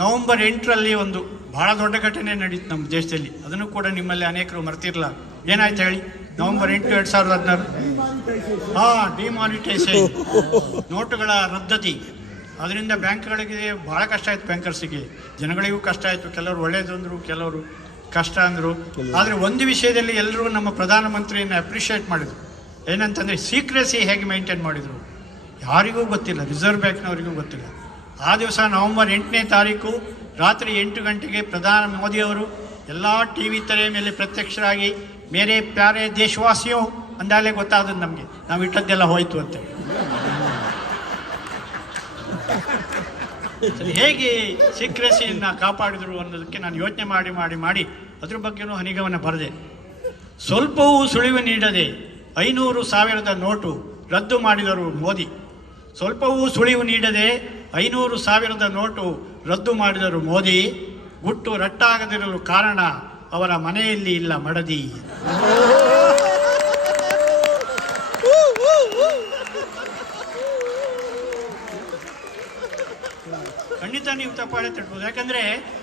ನವಂಬರ್ 8ರಲ್ಲಿ ಒಂದು ಭಾಳ ದೊಡ್ಡ ಘಟನೆ ನಡೀತು ನಮ್ಮ ದೇಶದಲ್ಲಿ. ಅದನ್ನು ಕೂಡ ನಿಮ್ಮಲ್ಲಿ ಅನೇಕರು ಮರ್ತಿರಲ್ಲ. ಏನಾಯ್ತು ಹೇಳಿ? ನವಂಬರ್ 8, 2016. ಡಿಮಾನಿಟೈಸೇಷನ್, ನೋಟುಗಳ ರದ್ದತಿ. ಅದರಿಂದ ಬ್ಯಾಂಕ್ಗಳಿಗೆ ಭಾಳ ಕಷ್ಟ ಆಯಿತು, ಬ್ಯಾಂಕರ್ಸಿಗೆ, ಜನಗಳಿಗೂ ಕಷ್ಟ ಆಯಿತು. ಕೆಲವರು ಒಳ್ಳೇದು ಅಂದರು, ಕೆಲವರು ಕಷ್ಟ ಅಂದರು. ಆದರೆ ಒಂದು ವಿಷಯದಲ್ಲಿ ಎಲ್ಲರೂ ನಮ್ಮ ಪ್ರಧಾನಮಂತ್ರಿಯನ್ನು ಅಪ್ರಿಷಿಯೇಟ್ ಮಾಡಿದರು. ಏನಂತಂದರೆ ಸೀಕ್ರೆಸಿ ಹೇಗೆ ಮೇಂಟೈನ್ ಮಾಡಿದರು ಯಾರಿಗೂ ಗೊತ್ತಿಲ್ಲ, ರಿಸರ್ವ್ ಬ್ಯಾಂಕ್ನವರಿಗೂ ಗೊತ್ತಿಲ್ಲ. ಆ ದಿವಸ ನವಂಬರ್ 8ನೇ ತಾರೀಕು ರಾತ್ರಿ 8 ಗಂಟೆಗೆ ಪ್ರಧಾನಿ ಮೋದಿಯವರು ಎಲ್ಲ ಟಿ ವಿ ತೆರೆ ಮೇಲೆ ಪ್ರತ್ಯಕ್ಷರಾಗಿ ಮೇರೆ ಪ್ಯಾರೆ ದೇಶವಾಸಿಯೋ ಅಂದಾಗಲೇ ಗೊತ್ತಾದದ್ದು ನಮಗೆ, ನಾವು ಇಟ್ಟದ್ದೆಲ್ಲ ಹೋಯಿತು ಅಂತೇಳಿ. ಹೇಗೆ ಸೀಕ್ರೆಸಿಯನ್ನು ಕಾಪಾಡಿದರು ಅನ್ನೋದಕ್ಕೆ ನಾನು ಯೋಚನೆ ಮಾಡಿ ಅದ್ರ ಬಗ್ಗೆನೂ ಹನಿಗವನ ಬರೆದೆ. ಸ್ವಲ್ಪವೂ ಸುಳಿವು ನೀಡದೆ 500,000 ನೋಟು ರದ್ದು ಮಾಡಿದರು ಮೋದಿ. ಸ್ವಲ್ಪವೂ ಸುಳಿವು ನೀಡದೆ 500,000 ನೋಟು ರದ್ದು ಮಾಡಿದರು ಮೋದಿ. ಗುಟ್ಟು ರಟ್ಟಾಗದಿರಲು ಕಾರಣ ಅವರ ಮನೆಯಲ್ಲಿ ಇಲ್ಲ ಮಡದಿ. ಖಂಡಿತ ನೀವು ತಪ್ಪಾಳೆ ತಟ್ಬೋದು. ಯಾಕಂದರೆ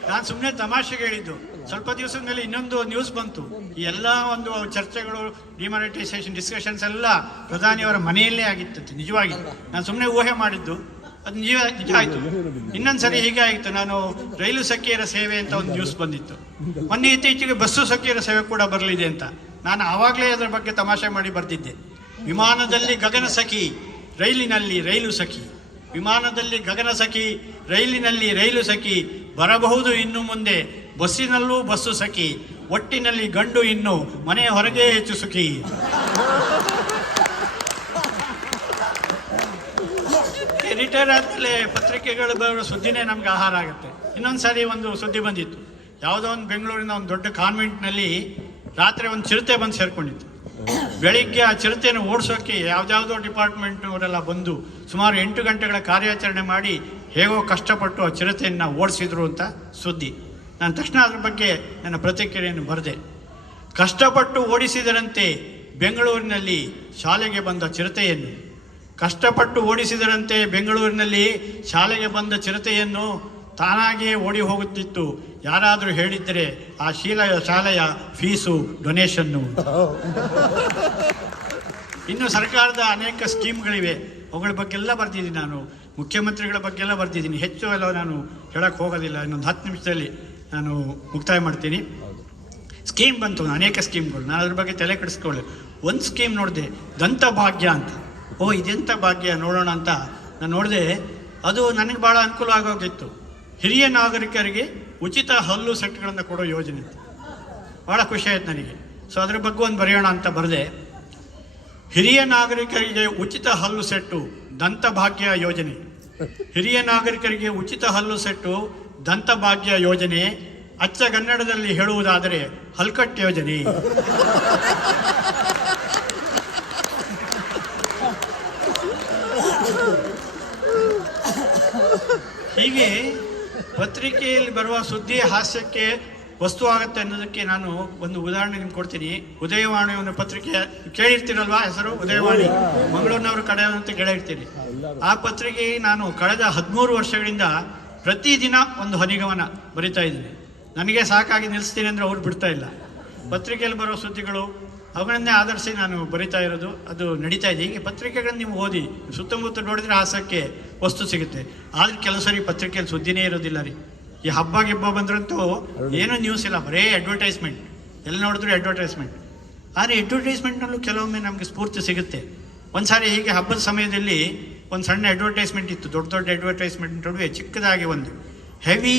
ನಾನು ಸುಮ್ಮನೆ ತಮಾಷೆಗೆ ಹೇಳಿದ್ದು. ಸ್ವಲ್ಪ ದಿವಸದ ಮೇಲೆ ಇನ್ನೊಂದು ನ್ಯೂಸ್ ಬಂತು. ಈ ಎಲ್ಲ ಒಂದು ಚರ್ಚೆಗಳು, ಡಿಮಾನಿಟೈಸೇಷನ್ ಡಿಸ್ಕಷನ್ಸ್ ಎಲ್ಲ ಪ್ರಧಾನಿಯವರ ಮನೆಯಲ್ಲೇ ಆಗಿತ್ತು. ನಿಜವಾಗಿ ನಾನು ಸುಮ್ಮನೆ ಊಹೆ ಮಾಡಿದ್ದು, ಅದು ನಿಜ ಆಯಿತು. ಇನ್ನೊಂದ್ಸರಿ ಹೀಗೆ ಆಯಿತು. ನಾನು ರೈಲು ಸಖಿಯರ ಸೇವೆ ಅಂತ ಒಂದು ನ್ಯೂಸ್ ಬಂದಿತ್ತು. ಮೊನ್ನೆ ಇತ್ತೀಚೆಗೆ ಬಸ್ಸು ಸಖಿಯರ ಸೇವೆ ಕೂಡ ಬರಲಿದೆ ಅಂತ. ನಾನು ಆವಾಗಲೇ ಅದರ ಬಗ್ಗೆ ತಮಾಷೆ ಮಾಡಿ ಬರ್ತಿದ್ದೆ. ವಿಮಾನದಲ್ಲಿ ಗಗನ ಸಖಿ, ರೈಲಿನಲ್ಲಿ ರೈಲು ಸಖಿ. ವಿಮಾನದಲ್ಲಿ ಗಗನ ಸಖಿ, ರೈಲಿನಲ್ಲಿ ರೈಲು ಸಖಿ. ಬರಬಹುದು ಇನ್ನು ಮುಂದೆ ಬಸ್ಸಿನಲ್ಲೂ ಬಸ್ಸು ಸಖಿ. ಒಟ್ಟಿನಲ್ಲಿ ಗಂಡು ಇನ್ನು ಮನೆ ಹೊರಗೆ ಹೆಚ್ಚು ಸುಖಿ. ರಿಟೈರ್ ಆದಮೇಲೆ ಪತ್ರಿಕೆಗಳು ಬರೋ ಸುದ್ದಿನೇ ನಮ್ಗೆ ಆಹಾರ ಆಗುತ್ತೆ. ಇನ್ನೊಂದು ಸಾರಿ ಒಂದು ಸುದ್ದಿ ಬಂದಿತ್ತು. ಯಾವುದೋ ಒಂದು ಬೆಂಗಳೂರಿನ ಒಂದು ದೊಡ್ಡ ಕಾನ್ವೆಂಟ್ನಲ್ಲಿ ರಾತ್ರಿ ಒಂದು ಚಿರತೆ ಬಂದು ಸೇರ್ಕೊಂಡಿತ್ತು. ಬೆಳಿಗ್ಗೆ ಆ ಚಿರತೆಯನ್ನು ಓಡಿಸೋಕ್ಕೆ ಯಾವುದ್ಯಾವುದೋ ಡಿಪಾರ್ಟ್ಮೆಂಟ್ನವರೆಲ್ಲ ಬಂದು ಸುಮಾರು 8 ಗಂಟೆಗಳ ಕಾರ್ಯಾಚರಣೆ ಮಾಡಿ ಹೇಗೋ ಕಷ್ಟಪಟ್ಟು ಆ ಚಿರತೆಯನ್ನು ಓಡಿಸಿದ್ರು ಅಂತ ಸುದ್ದಿ. ನಾನು ತಕ್ಷಣ ಅದ್ರ ಬಗ್ಗೆ ನನ್ನ ಪ್ರತಿಕ್ರಿಯೆಯನ್ನು ಬರೆದೆ. ಕಷ್ಟಪಟ್ಟು ಓಡಿಸಿದರಂತೆ ಬೆಂಗಳೂರಿನಲ್ಲಿ ಶಾಲೆಗೆ ಬಂದ ಚಿರತೆಯನ್ನು. ಕಷ್ಟಪಟ್ಟು ಓಡಿಸಿದರಂತೆ ಬೆಂಗಳೂರಿನಲ್ಲಿ ಶಾಲೆಗೆ ಬಂದ ಚಿರತೆಯನ್ನು. ತಾನಾಗಿಯೇ ಓಡಿ ಹೋಗುತ್ತಿತ್ತು. ಯಾರಾದರೂ ಹೇಳಿದ್ದರೆ ಆ ಶಾಲೆಯ ಫೀಸು ಡೊನೇಷನ್ನು. ಇನ್ನು ಸರ್ಕಾರದ ಅನೇಕ ಸ್ಕೀಮ್ಗಳಿವೆ, ಅವುಗಳ ಬಗ್ಗೆಲ್ಲ ಬರ್ತಿದ್ದೀನಿ. ನಾನು ಮುಖ್ಯಮಂತ್ರಿಗಳ ಬಗ್ಗೆಲ್ಲ ಬರ್ತಿದ್ದೀನಿ. ಹೆಚ್ಚು ಎಲ್ಲ ನಾನು ಹೇಳಕ್ಕೆ ಹೋಗೋದಿಲ್ಲ. ಇನ್ನೊಂದು 10 ನಿಮಿಷದಲ್ಲಿ ನಾನು ಮುಕ್ತಾಯ ಮಾಡ್ತೀನಿ. ಸ್ಕೀಮ್ ಬಂತು, ಅನೇಕ ಸ್ಕೀಮ್ಗಳು. ನಾನು ಅದ್ರ ಬಗ್ಗೆ ತಲೆ ಕೆಡಿಸ್ಕೊಳ್ಳಿ. ಒಂದು ಸ್ಕೀಮ್ ನೋಡಿದೆ, ದಂತ ಭಾಗ್ಯ ಅಂತ. ಇದೆಂಥ ಭಾಗ್ಯ ನೋಡೋಣ ಅಂತ ನಾನು ನೋಡಿದೆ. ಅದು ನನಗೆ ಭಾಳ ಅನುಕೂಲ ಆಗೋಗಿತ್ತು. ಹಿರಿಯ ನಾಗರಿಕರಿಗೆ ಉಚಿತ ಹಲ್ಲು ಸೆಟ್ಗಳನ್ನು ಕೊಡೋ ಯೋಜನೆ ಅಂತ. ಭಾಳ ಖುಷಿ ಆಯ್ತು ನನಗೆ. ಸೊ ಅದ್ರ ಬಗ್ಗೆ ಒಂದು ಬರೆಯೋಣ ಅಂತ ಬರೆದೆ. ಹಿರಿಯ ನಾಗರಿಕರಿಗೆ ಉಚಿತ ಹಲ್ಲು ಸೆಟ್ಟು, ದಂತ ಭಾಗ್ಯ ಯೋಜನೆ. ಹಿರಿಯ ನಾಗರಿಕರಿಗೆ ಉಚಿತ ಹಲ್ಲು ಸೆಟ್ಟು, ದಂತ ಭಾಗ್ಯ ಯೋಜನೆ. ಅಚ್ಚಗನ್ನಡದಲ್ಲಿ ಹೇಳುವುದಾದರೆ ಹಲ್ಕಟ್ ಯೋಜನೆ. ಹೀಗೆ ಪತ್ರಿಕೆಯಲ್ಲಿ ಬರುವ ಸುದ್ದಿ ಹಾಸ್ಯಕ್ಕೆ ವಸ್ತು ಆಗುತ್ತೆ ಅನ್ನೋದಕ್ಕೆ ನಾನು ಒಂದು ಉದಾಹರಣೆ ನಿಮ್ಗೆ ಕೊಡ್ತೀನಿ. ಉದಯವಾಣಿ ಒಂದು ಪತ್ರಿಕೆ ಕೇಳಿರ್ತೀರಲ್ವಾ, ಹೆಸರು ಉದಯವಾಣಿ, ಮಂಗಳೂರಿನವರು ಕಡೆ ಅಂತ ಕೇಳಿರ್ತೀರಿ. ಆ ಪತ್ರಿಕೆ ನಾನು ಕಳೆದ 13 ವರ್ಷಗಳಿಂದ ಪ್ರತಿದಿನ ಒಂದು ಹನಿಗವನ ಬರಿತಾ ಇದ್ದೀನಿ. ನನಗೆ ಸಾಕಾಗಿ ನಿಲ್ಲಿಸ್ತೀನಿ ಅಂದರೆ ಅವ್ರು ಬಿಡ್ತಾ ಇಲ್ಲ. ಪತ್ರಿಕೆಯಲ್ಲಿ ಬರೋ ಸುದ್ದಿಗಳು ಅವುಗಳನ್ನೇ ಆಧರಿಸಿ ನಾನು ಬರಿತಾ ಇರೋದು, ಅದು ನಡೀತಾ ಇದೆ. ಹೀಗೆ ಪತ್ರಿಕೆಗಳನ್ನು ನೀವು ಓದಿ ಸುತ್ತಮುತ್ತ ನೋಡಿದ್ರೆ ಹಾಸ್ಯಕ್ಕೆ ವಸ್ತು ಸಿಗುತ್ತೆ. ಆದರೆ ಕೆಲವು ಸರಿ ಪತ್ರಿಕೆಯಲ್ಲಿ ಸುದ್ದಿನೇ ಇರೋದಿಲ್ಲ ರೀ. ಈ ಹಬ್ಬ ಗಿಬ್ಬ ಬಂದ್ರಂತೂ ಏನೂ ನ್ಯೂಸ್ ಇಲ್ಲ, ಬರೀ ಅಡ್ವರ್ಟೈಸ್ಮೆಂಟ್. ಎಲ್ಲಿ ನೋಡಿದ್ರು ಅಡ್ವರ್ಟೈಸ್ಮೆಂಟ್. ಆದರೆ ಅಡ್ವರ್ಟೈಸ್ಮೆಂಟ್ನಲ್ಲೂ ಕೆಲವೊಮ್ಮೆ ನಮಗೆ ಸ್ಫೂರ್ತಿ ಸಿಗುತ್ತೆ. ಒಂದು ಸಾರಿ ಹೀಗೆ ಹಬ್ಬದ ಸಮಯದಲ್ಲಿ ಒಂದು ಸಣ್ಣ ಅಡ್ವರ್ಟೈಸ್ಮೆಂಟ್ ಇತ್ತು. ದೊಡ್ಡ ದೊಡ್ಡ ಅಡ್ವರ್ಟೈಸ್ಮೆಂಟ್ ನಡುವೆ ಚಿಕ್ಕದಾಗಿ ಒಂದು heavy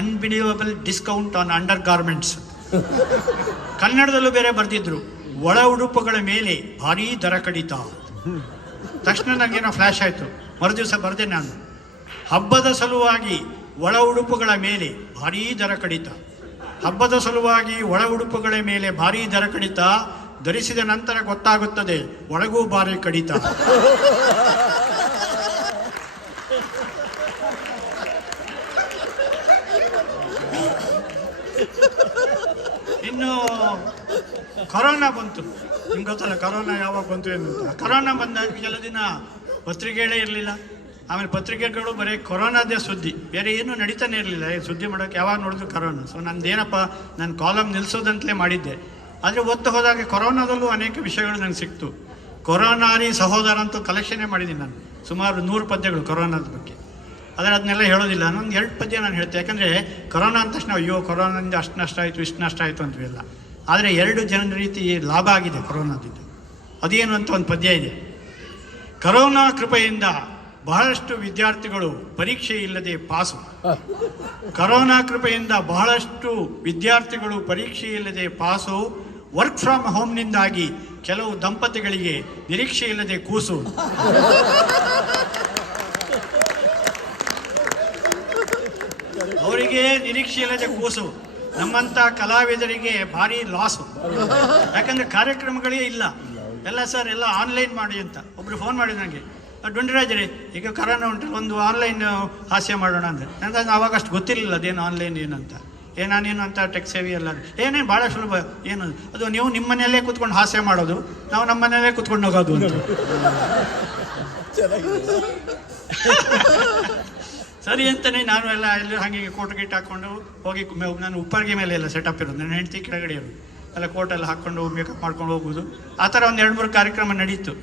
unbelievable discount on under garments. ಕನ್ನಡದಲ್ಲೂ ಬೇರೆ ಬರೆದಿದ್ರು, ಒಳ ಉಡುಪುಗಳ ಮೇಲೆ ಭಾರೀ ದರ ಕಡಿತ. ತಕ್ಷಣ ನನಗೇನೋ ಫ್ಲ್ಯಾಶ್ ಆಯಿತು. ಮರುದಿವಸ ಬರೆದೆ ನಾನು, ಹಬ್ಬದ ಸಲುವಾಗಿ ಒಳ ಉಡುಪುಗಳ ಮೇಲೆ ಭಾರೀ ದರ ಕಡಿತ. ಹಬ್ಬದ ಸಲುವಾಗಿ ಒಳ ಉಡುಪುಗಳ ಮೇಲೆ ಭಾರೀ ದರ ಕಡಿತ. ಧರಿಸಿದ ನಂತರ ಗೊತ್ತಾಗುತ್ತದೆ ಒಳಗೂ ಭಾರಿ ಕಡಿತ. ಇನ್ನು ಕೊರೋನಾ ಬಂತು. ನಿಮ್ಗೆ ಗೊತ್ತಲ್ಲ ಕೊರೋನಾ ಯಾವಾಗ ಬಂತು ಏನು ಅಂತ. ಕೊರೋನಾ ಬಂದಾಗ ಕೆಲವು ದಿನ ಪತ್ರಿಕೆಗಳೇ ಇರಲಿಲ್ಲ. ಆಮೇಲೆ ಪತ್ರಿಕೆಗಳು ಬರೀ ಕೊರೋನಾದೇ ಸುದ್ದಿ, ಬೇರೆ ಏನೂ ನಡೀತಾನೆ ಇರಲಿಲ್ಲ. ಸುದ್ದಿ ಮಾಡೋಕ್ಕೆ ಯಾವಾಗ ನೋಡಿದ್ರು ಕೊರೋನಾ. ಸೊ ನಂದೇನಪ್ಪ, ನಾನು ಕಾಲಮ್ ನಿಲ್ಲಿಸೋದಂತಲೇ ಮಾಡಿದ್ದೆ. ಆದರೆ ಒತ್ತು ಹೋದಾಗ ಕೊರೋನಾದಲ್ಲೂ ಅನೇಕ ವಿಷಯಗಳು ನನಗೆ ಸಿಕ್ತು. ಕೊರೋನಾರಿ ಸಹೋದರ ಅಂತೂ ಕಲೆಕ್ಷನ್ನೇ ಮಾಡಿದ್ದೀನಿ ನಾನು, ಸುಮಾರು 100 ಪದ್ಯಗಳು ಕೊರೋನಾದ ಬಗ್ಗೆ. ಆದರೆ ಅದನ್ನೆಲ್ಲ ಹೇಳೋದಿಲ್ಲ. ನಾನು 2 ಪದ್ಯ ನಾನು ಹೇಳ್ತೆ. ಯಾಕಂದರೆ ಕೊರೋನಾ ಅಂದ ತಕ್ಷಣ ಅಯ್ಯೋ ಕೊರೋನಾದಿಂದ ಅಷ್ಟು ನಷ್ಟ ಆಯಿತು ಇಷ್ಟು ನಷ್ಟ ಆಯಿತು ಅಂತೀವಲ್ಲ. ಆದರೆ 2 ಜನರ ರೀತಿ ಲಾಭ ಆಗಿದೆ ಕೊರೋನಾದಿಂದ. ಅದೇನು ಅಂತ ಒಂದು ಪದ್ಯ ಇದೆ. ಕೊರೋನಾ ಕೃಪೆಯಿಂದ ಬಹಳಷ್ಟು ವಿದ್ಯಾರ್ಥಿಗಳು ಪರೀಕ್ಷೆ ಇಲ್ಲದೆ ಪಾಸು. ಕೊರೋನಾ ಕೃಪೆಯಿಂದ ಬಹಳಷ್ಟು ವಿದ್ಯಾರ್ಥಿಗಳು ಪರೀಕ್ಷೆ ಇಲ್ಲದೆ ಪಾಸು. ವರ್ಕ್ ಫ್ರಮ್ ಹೋಮ್ನಿಂದಾಗಿ ಕೆಲವು ದಂಪತಿಗಳಿಗೆ ನಿರೀಕ್ಷೆ ಇಲ್ಲದೆ ಕೂಸು. ಅವರಿಗೆ ನಿರೀಕ್ಷೆ ಇಲ್ಲದೆ ಕೂಸು. ನಮ್ಮಂಥ ಕಲಾವಿದರಿಗೆ ಭಾರಿ ಲಾಸು. ಯಾಕಂದರೆ ಕಾರ್ಯಕ್ರಮಗಳೇ ಇಲ್ಲ. ಎಲ್ಲ ಸರ್ ಎಲ್ಲ ಆನ್ಲೈನ್ ಮಾಡಿ ಅಂತ ಒಬ್ಬರು ಫೋನ್ ಮಾಡಿದ್ರು ನನಗೆ. ಡುಂಡಿರಾಜರೇ, ಈಗ ಕೊರೋನಾ ಉಂಟು, ಒಂದು ಆನ್ಲೈನ್ ಹಾಸ್ಯ ಮಾಡೋಣ ಅಂದರೆ. ನನಗೆ ಆವಾಗ ಅಷ್ಟು ಗೊತ್ತಿರಲಿಲ್ಲ ಅದೇನು ಆನ್ಲೈನ್ ಏನಂತ. ನಾನೇನು ಅಂತ ಟೆಕ್ ಸೇವಿ ಎಲ್ಲ ಏನೇನು ಭಾಳ ಸುಲಭ. ಏನು ಅದು, ನೀವು ನಿಮ್ಮ ಮನೆಯಲ್ಲೇ ಕೂತ್ಕೊಂಡು ಹಾಸ್ಯ ಮಾಡೋದು, ನಾವು ನಮ್ಮ ಮನೆಯಲ್ಲೇ ಕೂತ್ಕೊಂಡು ಹೋಗೋದು ಅಂತ. ಸರಿ ಅಂತಲೇ ನಾನು ಎಲ್ಲ ಹಾಗೆ ಕೋಟ್ ಗಿಟ್ ಹಾಕ್ಕೊಂಡು ಹೋಗಿ, ನಾನು ಉಪ್ಪರಿಗೆ ಮೇಲೆ ಎಲ್ಲ ಸೆಟಪ್ ಇರೋದು, ನನ್ನ ಹೆಂಡತಿ ಕೆಳಗಡೆ ಇರೋದು, ಎಲ್ಲ ಕೋಟೆಲ್ಲ ಹಾಕ್ಕೊಂಡು ಮೇಕಪ್ ಮಾಡ್ಕೊಂಡು ಹೋಗೋದು. ಆ ಥರ ಒಂದು 2-3 ಕಾರ್ಯಕ್ರಮ ನಡೀತು.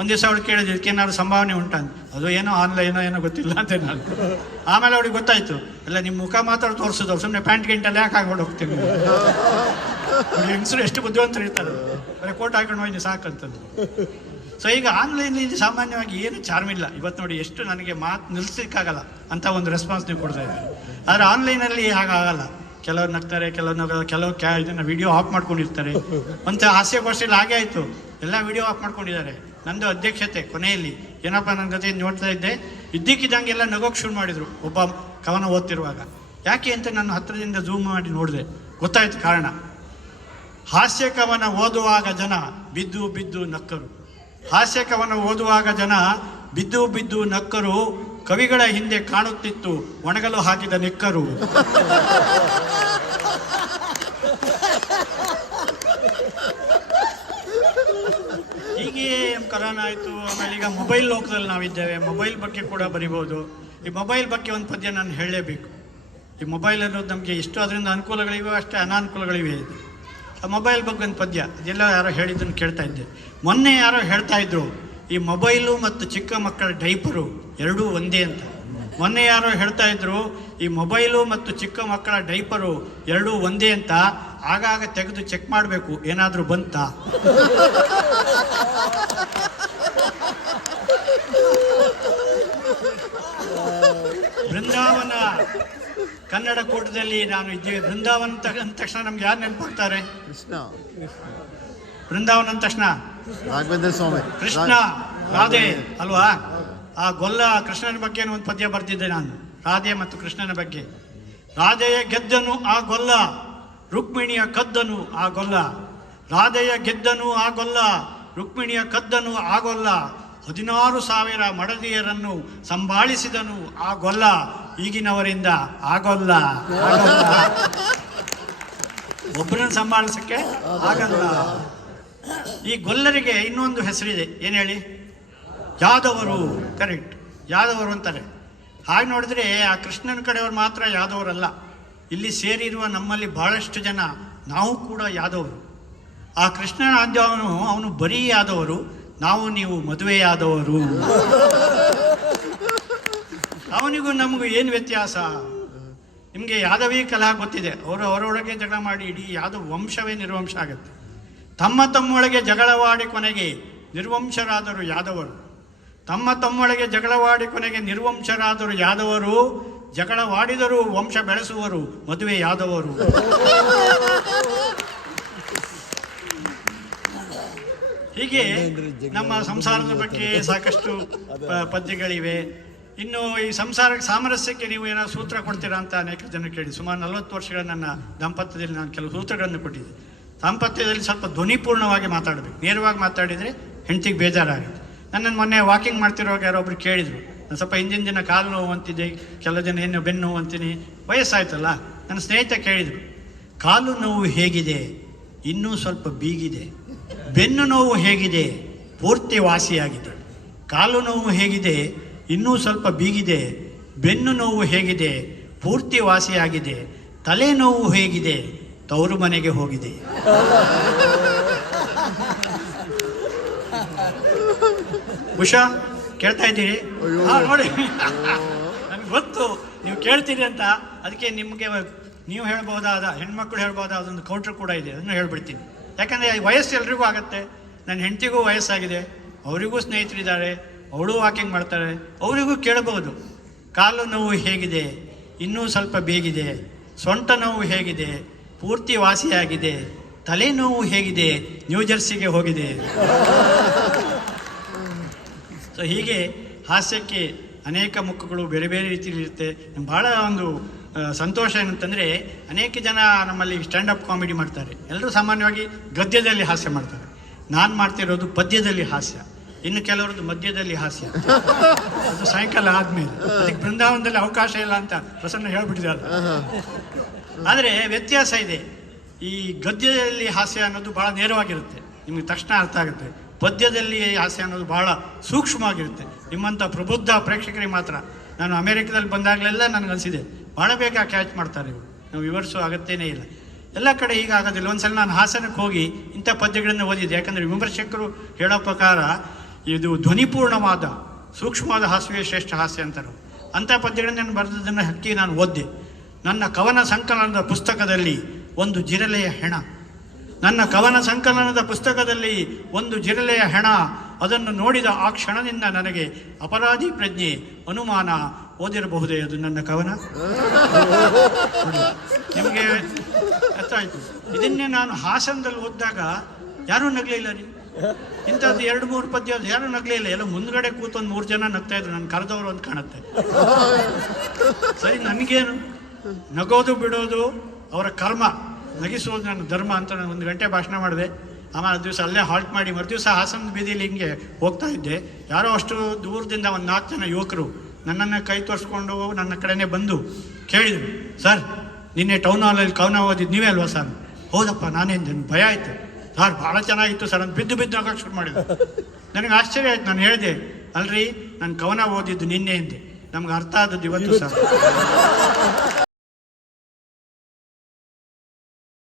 ಒಂದು ದಿವಸ ಅವಳು ಕೇಳಿದ್ರು ಇದಕ್ಕೇನಾದ್ರು ಸಂಭಾವನೆ ಉಂಟಾ ಅಂತ. ಅದು ಏನೋ ಆನ್ಲೈನೋ ಏನೋ ಗೊತ್ತಿಲ್ಲ ಅಂತ ನಾನು. ಆಮೇಲೆ ಅವಳಿಗೆ ಗೊತ್ತಾಯ್ತು, ಎಲ್ಲ ನಿಮ್ಮ ಮುಖ ಮಾತ್ರ ತೋರಿಸೋದು, ಸುಮ್ಮನೆ ಪ್ಯಾಂಟ್ ಗಿಂಟಲ್ಲಿ ಯಾಕೆ ಹಾಕೊಂಡು ಹೋಗ್ತೀನಿ. ಹೆಂಗಸರು ಎಷ್ಟು ಬುದ್ಧಿವಂತರು ಇರ್ತಾರೆ, ಬರೀ ಕೋಟ್ ಹಾಕೊಂಡು ಹೋಗಿ ಸಾಕಂತಂದು. ಸೊ ಈಗ ಆನ್ಲೈನಲ್ಲಿ ಸಾಮಾನ್ಯವಾಗಿ ಏನು ಚಾರ್ಮ್ ಇಲ್ಲ. ಇವತ್ತು ನೋಡಿ ಎಷ್ಟು ನನಗೆ ಮಾತು ನಿಲ್ಲಿಸಲಿಕ್ಕಾಗಲ್ಲ ಅಂತ ಒಂದು ರೆಸ್ಪಾನ್ಸ್ ನೀವು ಕೊಡ್ತಾ ಇದ್ದೀವಿ. ಆದರೆ ಆನ್ಲೈನಲ್ಲಿ ಹಾಗಾಗಲ್ಲ. ಕೆಲವ್ರು ನಗ್ತಾರೆ, ಕೆಲವು ಇದನ್ನು ವಿಡಿಯೋ ಆಫ್ ಮಾಡ್ಕೊಂಡಿರ್ತಾರೆ. ಒಂದು ಹಾಸ್ಯಗೋಷ್ಠಿಯಲ್ಲಿ ಹಾಗೆ ಆಯಿತು, ಎಲ್ಲ ವಿಡಿಯೋ ಆಫ್ ಮಾಡ್ಕೊಂಡಿದ್ದಾರೆ. ನಂದು ಅಧ್ಯಕ್ಷತೆ ಕೊನೆಯಲ್ಲಿ ಏನಪ್ಪ ನನ್ನ ಗತಿ ನೋಡ್ತಾ ಇದ್ದೆ, ಇದ್ದಕ್ಕಿದ್ದಂಗೆಲ್ಲ ನಗೋಕ್ಕೆ ಶುರು ಮಾಡಿದರು ಒಬ್ಬ ಕವನ ಓದ್ತಿರುವಾಗ. ಯಾಕೆ ಅಂತ ನಾನು ಹತ್ತಿರದಿಂದ ಝೂಮ್ ಮಾಡಿ ನೋಡಿದೆ, ಗೊತ್ತಾಯ್ತು ಕಾರಣ. ಹಾಸ್ಯ ಕವನ ಓದುವಾಗ ಜನ ಬಿದ್ದು ಬಿದ್ದು ನಕ್ಕರು. ಹಾಸ್ಯ ಕವನ ಓದುವಾಗ ಜನ ಬಿದ್ದು ಬಿದ್ದು ನಕ್ಕರು. ಕವಿಗಳ ಹಿಂದೆ ಕಾಣುತ್ತಿತ್ತು ಒಣಗಲು ಹಾಕಿದ ನಿಕ್ಕರು. ಹೀಗೆ ಕೊರೋನಾ ಆಯಿತು. ಆಮೇಲೆ ಈಗ ಮೊಬೈಲ್ ಲೋಕದಲ್ಲಿ ನಾವಿದ್ದೇವೆ. ಮೊಬೈಲ್ ಬಗ್ಗೆ ಕೂಡ ಬರಿಬೋದು. ಈ ಮೊಬೈಲ್ ಬಗ್ಗೆ ಒಂದು ಪದ್ಯ ನಾನು ಹೇಳಲೇಬೇಕು. ಈ ಮೊಬೈಲ್ ಅನ್ನೋದು ನಮಗೆ ಎಷ್ಟು ಅದರಿಂದ ಅನುಕೂಲಗಳಿವೆ ಅಷ್ಟೇ ಅನಾನುಕೂಲಗಳಿವೆ. ಆ ಮೊಬೈಲ್ ಬಗ್ಗೆ ಒಂದು ಪದ್ಯ, ಅದೆಲ್ಲ ಯಾರೋ ಹೇಳಿದ್ದನ್ನು ಕೇಳ್ತಾ ಇದ್ದೆ. ಮೊನ್ನೆ ಯಾರೋ ಹೇಳ್ತಾ ಇದ್ರು ಈ ಮೊಬೈಲು ಮತ್ತು ಚಿಕ್ಕ ಮಕ್ಕಳ ಡೈಪರು ಎರಡೂ ಒಂದೇ ಅಂತ. ಮೊನ್ನೆ ಯಾರೋ ಹೇಳ್ತಾ ಇದ್ರು ಈ ಮೊಬೈಲು ಮತ್ತು ಚಿಕ್ಕ ಮಕ್ಕಳ ಡೈಪರು ಎರಡೂ ಒಂದೇ ಅಂತ. ಆಗಾಗ ತೆಗೆದು ಚೆಕ್ ಮಾಡಬೇಕು ಏನಾದರೂ ಬಂತಾ. ಬೃಂದಾವನ ಕನ್ನಡ ಕೂಟದಲ್ಲಿ ನಾನು ಇದ್ದೀವಿ. ಬೃಂದಾವನ ಅಂದ ತಕ್ಷಣ ನಮ್ಗೆ ಯಾರು ನೆನಪಾಗ್ತಾರೆ? ಕೃಷ್ಣ. ಬೃಂದಾವನ ಅಂದ ತಕ್ಷಣ ರಾಘವೇಂದ್ರ ಸ್ವಾಮಿ, ಕೃಷ್ಣ, ರಾಧೆ ಅಲ್ವಾ? ಆ ಗೊಲ್ಲ ಕೃಷ್ಣನ ಬಗ್ಗೆ ಒಂದು ಪದ್ಯ ಬರ್ತಿದ್ದೆ ನಾನು, ರಾಧೆ ಮತ್ತು ಕೃಷ್ಣನ ಬಗ್ಗೆ. ರಾಧೆಯ ಗೆದ್ದನು ಆ ಗೊಲ್ಲ, ರುಕ್ಮಿಣಿಯ ಕದ್ದನು ಆ ಗೊಲ್ಲ. ರಾಧೆಯ ಗೆದ್ದನು ಆ ಗೊಲ್ಲ, ರುಕ್ಮಿಣಿಯ ಕದ್ದನು ಆ ಗೊಲ್ಲ. 16,000 ಮಡದಿಯರನ್ನು ಸಂಭಾಳಿಸಿದನು ಆ ಗೊಲ್ಲ. ಈಗಿನವರಿಂದ ಆಗೋಲ್ಲ, ಒಬ್ಬರನ್ನು ಸಂಭಾಳಿಸಕ್ಕೆ ಆಗಲ್ಲ. ಈ ಗೊಲ್ಲರಿಗೆ ಇನ್ನೊಂದು ಹೆಸರಿದೆ, ಏನು ಹೇಳಿ? ಯಾದವರು. ಕರೆಕ್ಟ್, ಯಾದವರು ಅಂತಾರೆ. ಹಾಗೆ ನೋಡಿದ್ರೆ ಆ ಕೃಷ್ಣನ ಕಡೆಯವರು ಮಾತ್ರ ಯಾದವರಲ್ಲ. ಇಲ್ಲಿ ಸೇರಿರುವ ನಮ್ಮಲ್ಲಿ ಬಹಳಷ್ಟು ಜನ ನಾವು ಕೂಡ ಯಾದವರು. ಆ ಕೃಷ್ಣನ ಅವನು ಬರೀ ಯಾದವರು, ನಾವು ನೀವು ಮದುವೆಯಾದವರು. ಅವನಿಗೂ ನಮಗೂ ಏನು ವ್ಯತ್ಯಾಸ? ನಿಮಗೆ ಯಾದವಿ ಕಲಹ ಗೊತ್ತಿದೆ. ಅವರೊಳಗೆ ಜಗಳ ಮಾಡಿ ಇಡೀ ಯಾದವ ವಂಶವೇ ನಿರ್ವಂಶ ಆಗುತ್ತೆ. ತಮ್ಮೊಳಗೆ ಜಗಳವಾಡಿ ಕೊನೆಗೆ ನಿರ್ವಂಶರಾದರು ಯಾದವರು. ತಮ್ಮೊಳಗೆ ಜಗಳವಾಡಿ ಕೊನೆಗೆ ನಿರ್ವಂಶರಾದರು ಯಾದವರು. ಜಗಳವಾಡಿದರೂ ವಂಶ ಬೆಳೆಸುವರು ಮದುವೆ ಯಾದವರು. ಹೀಗೆ ನಮ್ಮ ಸಂಸಾರದ ಬಗ್ಗೆ ಸಾಕಷ್ಟು ಪದ್ಯಗಳಿವೆ. ಇನ್ನು ಈ ಸಂಸಾರಕ್ಕೆ ಸಾಮರಸ್ಯಕ್ಕೆ ನೀವು ಏನೋ ಸೂತ್ರ ಕೊಡ್ತೀರಾ ಅಂತ ಅನೇಕ ಜನ ಕೇಳಿ. ಸುಮಾರು 40 ವರ್ಷಗಳ ನನ್ನ ದಾಂಪತ್ಯದಲ್ಲಿ ನಾನು ಕೆಲವು ಸೂತ್ರಗಳನ್ನು ಕೊಟ್ಟಿದ್ದೆ. ದಾಂಪತ್ಯದಲ್ಲಿ ಸ್ವಲ್ಪ ಧ್ವನಿಪೂರ್ಣವಾಗಿ ಮಾತಾಡಬೇಕು. ನೇರವಾಗಿ ಮಾತಾಡಿದರೆ ಹೆಂಡತಿಗೆ ಬೇಜಾರಾಗುತ್ತೆ. ನನ್ನನ್ನು ಮೊನ್ನೆ ವಾಕಿಂಗ್ ಮಾಡ್ತಿರುವಾಗ ಯಾರೊಬ್ರು ಕೇಳಿದರು, ನಾನು ಸ್ವಲ್ಪ ಹಿಂದಿನ ದಿನ ಕಾಲು ನೋವು ಅಂತಿದ್ದೆ, ಕೆಲವು ಜನ ಏನು ಬೆನ್ನು ನೋವು ಅಂತೀನಿ, ವಯಸ್ಸಾಯ್ತಲ್ಲ. ನನ್ನ ಸ್ನೇಹಿತ ಕೇಳಿದರು, ಕಾಲು ನೋವು ಹೇಗಿದೆ ಇನ್ನೂ ಸ್ವಲ್ಪ ಬೀಗಿದೆ. ಬೆನ್ನು ನೋವು ಹೇಗಿದೆ? ಪೂರ್ತಿ ವಾಸಿಯಾಗಿದೆ. ಕಾಲು ನೋವು ಹೇಗಿದೆ? ಇನ್ನೂ ಸ್ವಲ್ಪ ಬೀಗಿದೆ. ಬೆನ್ನು ನೋವು ಹೇಗಿದೆ? ಪೂರ್ತಿ ವಾಸಿಯಾಗಿದೆ. ತಲೆನೋವು ಹೇಗಿದೆ? ತವರು ಮನೆಗೆ ಹೋಗಿದೆ. ಉಷಾ ಕೇಳ್ತಾ ಇದ್ದೀರಿ? ನೋಡಿ, ನನಗೆ ಗೊತ್ತು ನೀವು ಕೇಳ್ತೀರಿ ಅಂತ. ಅದಕ್ಕೆ ನಿಮಗೆ ನೀವು ಹೇಳ್ಬೋದಾದ, ಹೆಣ್ಮಕ್ಳು ಹೇಳ್ಬೋದಾದ ಒಂದು ಕೌಂಟ್ರ್ ಕೂಡ ಇದೆ, ಅದನ್ನು ಹೇಳ್ಬಿಡ್ತೀನಿ. ಯಾಕಂದರೆ ವಯಸ್ಸು ಎಲ್ರಿಗೂ ಆಗುತ್ತೆ. ನನ್ನ ಹೆಂಡತಿಗೂ ವಯಸ್ಸಾಗಿದೆ, ಅವರಿಗೂ ಸ್ನೇಹಿತರಿದ್ದಾರೆ, ಅವಳು ವಾಕಿಂಗ್ ಮಾಡ್ತಾರೆ, ಅವರಿಗೂ ಕೇಳಬಹುದು. ಕಾಲು ನೋವು ಹೇಗಿದೆ? ಇನ್ನೂ ಸ್ವಲ್ಪ ಬೇಗಿದೆ. ಸೊಂಟ ನೋವು ಹೇಗಿದೆ? ಪೂರ್ತಿ ವಾಸಿಯಾಗಿದೆ. ತಲೆನೋವು ಹೇಗಿದೆ? ನ್ಯೂ ಜೆರ್ಸಿಗೆ ಹೋಗಿದೆ. ಸೊ ಹೀಗೆ ಹಾಸ್ಯಕ್ಕೆ ಅನೇಕ ಮುಖಗಳು ಬೇರೆ ಬೇರೆ ರೀತಿಯಲ್ಲಿ ಇರುತ್ತೆ. ಭಾಳ ಒಂದು ಸಂತೋಷ ಏನಂತಂದರೆ, ಅನೇಕ ಜನ ನಮ್ಮಲ್ಲಿ ಸ್ಟ್ಯಾಂಡಪ್ ಕಾಮಿಡಿ ಮಾಡ್ತಾರೆ. ಎಲ್ಲರೂ ಸಾಮಾನ್ಯವಾಗಿ ಗದ್ಯದಲ್ಲಿ ಹಾಸ್ಯ ಮಾಡ್ತಾರೆ. ನಾನು ಮಾಡ್ತಿರೋದು ಪದ್ಯದಲ್ಲಿ ಹಾಸ್ಯ. ಇನ್ನು ಕೆಲವರದ್ದು ಮಧ್ಯದಲ್ಲಿ ಹಾಸ್ಯ, ಅದು ಸಾಯಂಕಾಲ ಆದಮೇಲೆ. ಅದಕ್ಕೆ ಬೃಂದಾವನದಲ್ಲಿ ಅವಕಾಶ ಇಲ್ಲ ಅಂತ ಪ್ರಸನ್ನ ಹೇಳ್ಬಿಟ್ಟಿದ್ದಾರೆ. ಆದರೆ ವ್ಯತ್ಯಾಸ ಇದೆ. ಈ ಗದ್ಯದಲ್ಲಿ ಹಾಸ್ಯ ಅನ್ನೋದು ಭಾಳ ನೇರವಾಗಿರುತ್ತೆ, ನಿಮಗೆ ತಕ್ಷಣ ಅರ್ಥ ಆಗುತ್ತೆ. ಪದ್ಯದಲ್ಲಿ ಹಾಸ್ಯ ಅನ್ನೋದು ಭಾಳ ಸೂಕ್ಷ್ಮವಾಗಿರುತ್ತೆ. ನಿಮ್ಮಂಥ ಪ್ರಬುದ್ಧ ಪ್ರೇಕ್ಷಕರಿಗೆ ಮಾತ್ರ. ನಾನು ಅಮೇರಿಕದಲ್ಲಿ ಬಂದಾಗಲೆಲ್ಲ ನನಗನ್ಸಿದೆ, ಭಾಳ ಬೇಗ ಕ್ಯಾಚ್ ಮಾಡ್ತಾರೆ ಇವರು, ನಾವು ವಿವರಿಸೋ ಅಗತ್ಯನೇ ಇಲ್ಲ. ಎಲ್ಲ ಕಡೆ ಈಗ ಆಗೋದಿಲ್ಲ. ಒಂದ್ಸಲ ನಾನು ಹಾಸನಕ್ಕೆ ಹೋಗಿ ಇಂಥ ಪದ್ಯಗಳನ್ನು ಓದಿದ್ದೆ. ಯಾಕಂದರೆ ವಿಮರ್ಶಕರು ಹೇಳೋ ಪ್ರಕಾರ ಇದು ಧ್ವನಿಪೂರ್ಣವಾದ ಸೂಕ್ಷ್ಮವಾದ ಹಾಸ್ಯವೇ ಶ್ರೇಷ್ಠ ಹಾಸ್ಯ ಅಂತಾರೆ. ಅಂಥ ಪದ್ಯಗಳನ್ನು ನಾನು ಬರೆದದನ್ನು ಹಕ್ಕಿ ನಾನು ಓದಿದೆ. ನನ್ನ ಕವನ ಸಂಕಲನದ ಪುಸ್ತಕದಲ್ಲಿ ಒಂದು ಜಿರಲೆಯ ಹೆಣ, ನನ್ನ ಕವನ ಸಂಕಲನದ ಪುಸ್ತಕದಲ್ಲಿ ಒಂದು ಜಿರಲೆಯ ಹೆಣ, ಅದನ್ನು ನೋಡಿದ ಆ ಕ್ಷಣದಿಂದ ನನಗೆ ಅಪರಾಧಿ ಪ್ರಜ್ಞೆ, ಅನುಮಾನ ಓದಿರಬಹುದೇ ಅದು ನನ್ನ ಕವನ? ನಿಮಗೆ ಅರ್ಥ ಆಯಿತು. ಇದನ್ನೇ ನಾನು ಹಾಸನದಲ್ಲಿ ಓದಿದಾಗ ಯಾರೂ ನಗಲಿಲ್ಲ ರೀ. ಇಂಥದ್ದು 2-3 ಪದ್ಯ ಯಾರೂ ನಗಲೇ ಇಲ್ಲ. ಎಲ್ಲ ಮುಂದ್ಗಡೆ ಕೂತು ಒಂದು 3 ಜನ ನಗ್ತಾ ಇದ್ರು. ನಾನು ಕರೆದವರು ಅಂತ ಕಾಣುತ್ತೆ. ಸರಿ, ನನಗೇನು, ನಗೋದು ಬಿಡೋದು ಅವರ ಕರ್ಮ, ನಗಿಸೋದು ನನ್ನ ಧರ್ಮ ಅಂತ ನಾನು 1 ಗಂಟೆ ಭಾಷಣ ಮಾಡಿದೆ. ಆಮೇಲೆ ದಿವಸ ಅಲ್ಲೇ ಹಾಲ್ಟ್ ಮಾಡಿ ಮರುದಿವಸ ಹಾಸನ ಬೀದಿಲಿ ಹಿಂಗೆ ಹೋಗ್ತಾ ಇದ್ದೆ. ಯಾರೋ ಅಷ್ಟು ದೂರದಿಂದ ಒಂದು 4 ಜನ ಯುವಕರು ನನ್ನನ್ನು ಕೈ ತೋರಿಸ್ಕೊಂಡು ನನ್ನ ಕಡೆನೇ ಬಂದು ಕೇಳಿದರು, ಸರ್ ನಿನ್ನೆ ಟೌನ್ ಹಾಲಲ್ಲಿ ಕವನ ಓದಿದ್ದು ನೀವೇ ಅಲ್ವಾ ಸರ್? ಹೌದಪ್ಪ ನಾನೇನು, ಭಯ ಆಯಿತು ಸರ್, ಭಾಳ ಚೆನ್ನಾಗಿತ್ತು ಸರ್ ಅಂತ ಬಿದ್ದು ಆಗೋಕ್ಕೆ ಶುರು ಮಾಡಿದೆ. ನನಗೆ ಆಶ್ಚರ್ಯ ಆಯ್ತು. ನಾನು ಹೇಳಿದೆ, ಅಲ್ರಿ ನಾನು ಕವನ ಓದಿದ್ದು ನಿನ್ನೆ ಅಂದೆ, ನಮ್ಗೆ ಅರ್ಥ ಆದದ್ದು ಇವತ್ತು ಸರ್.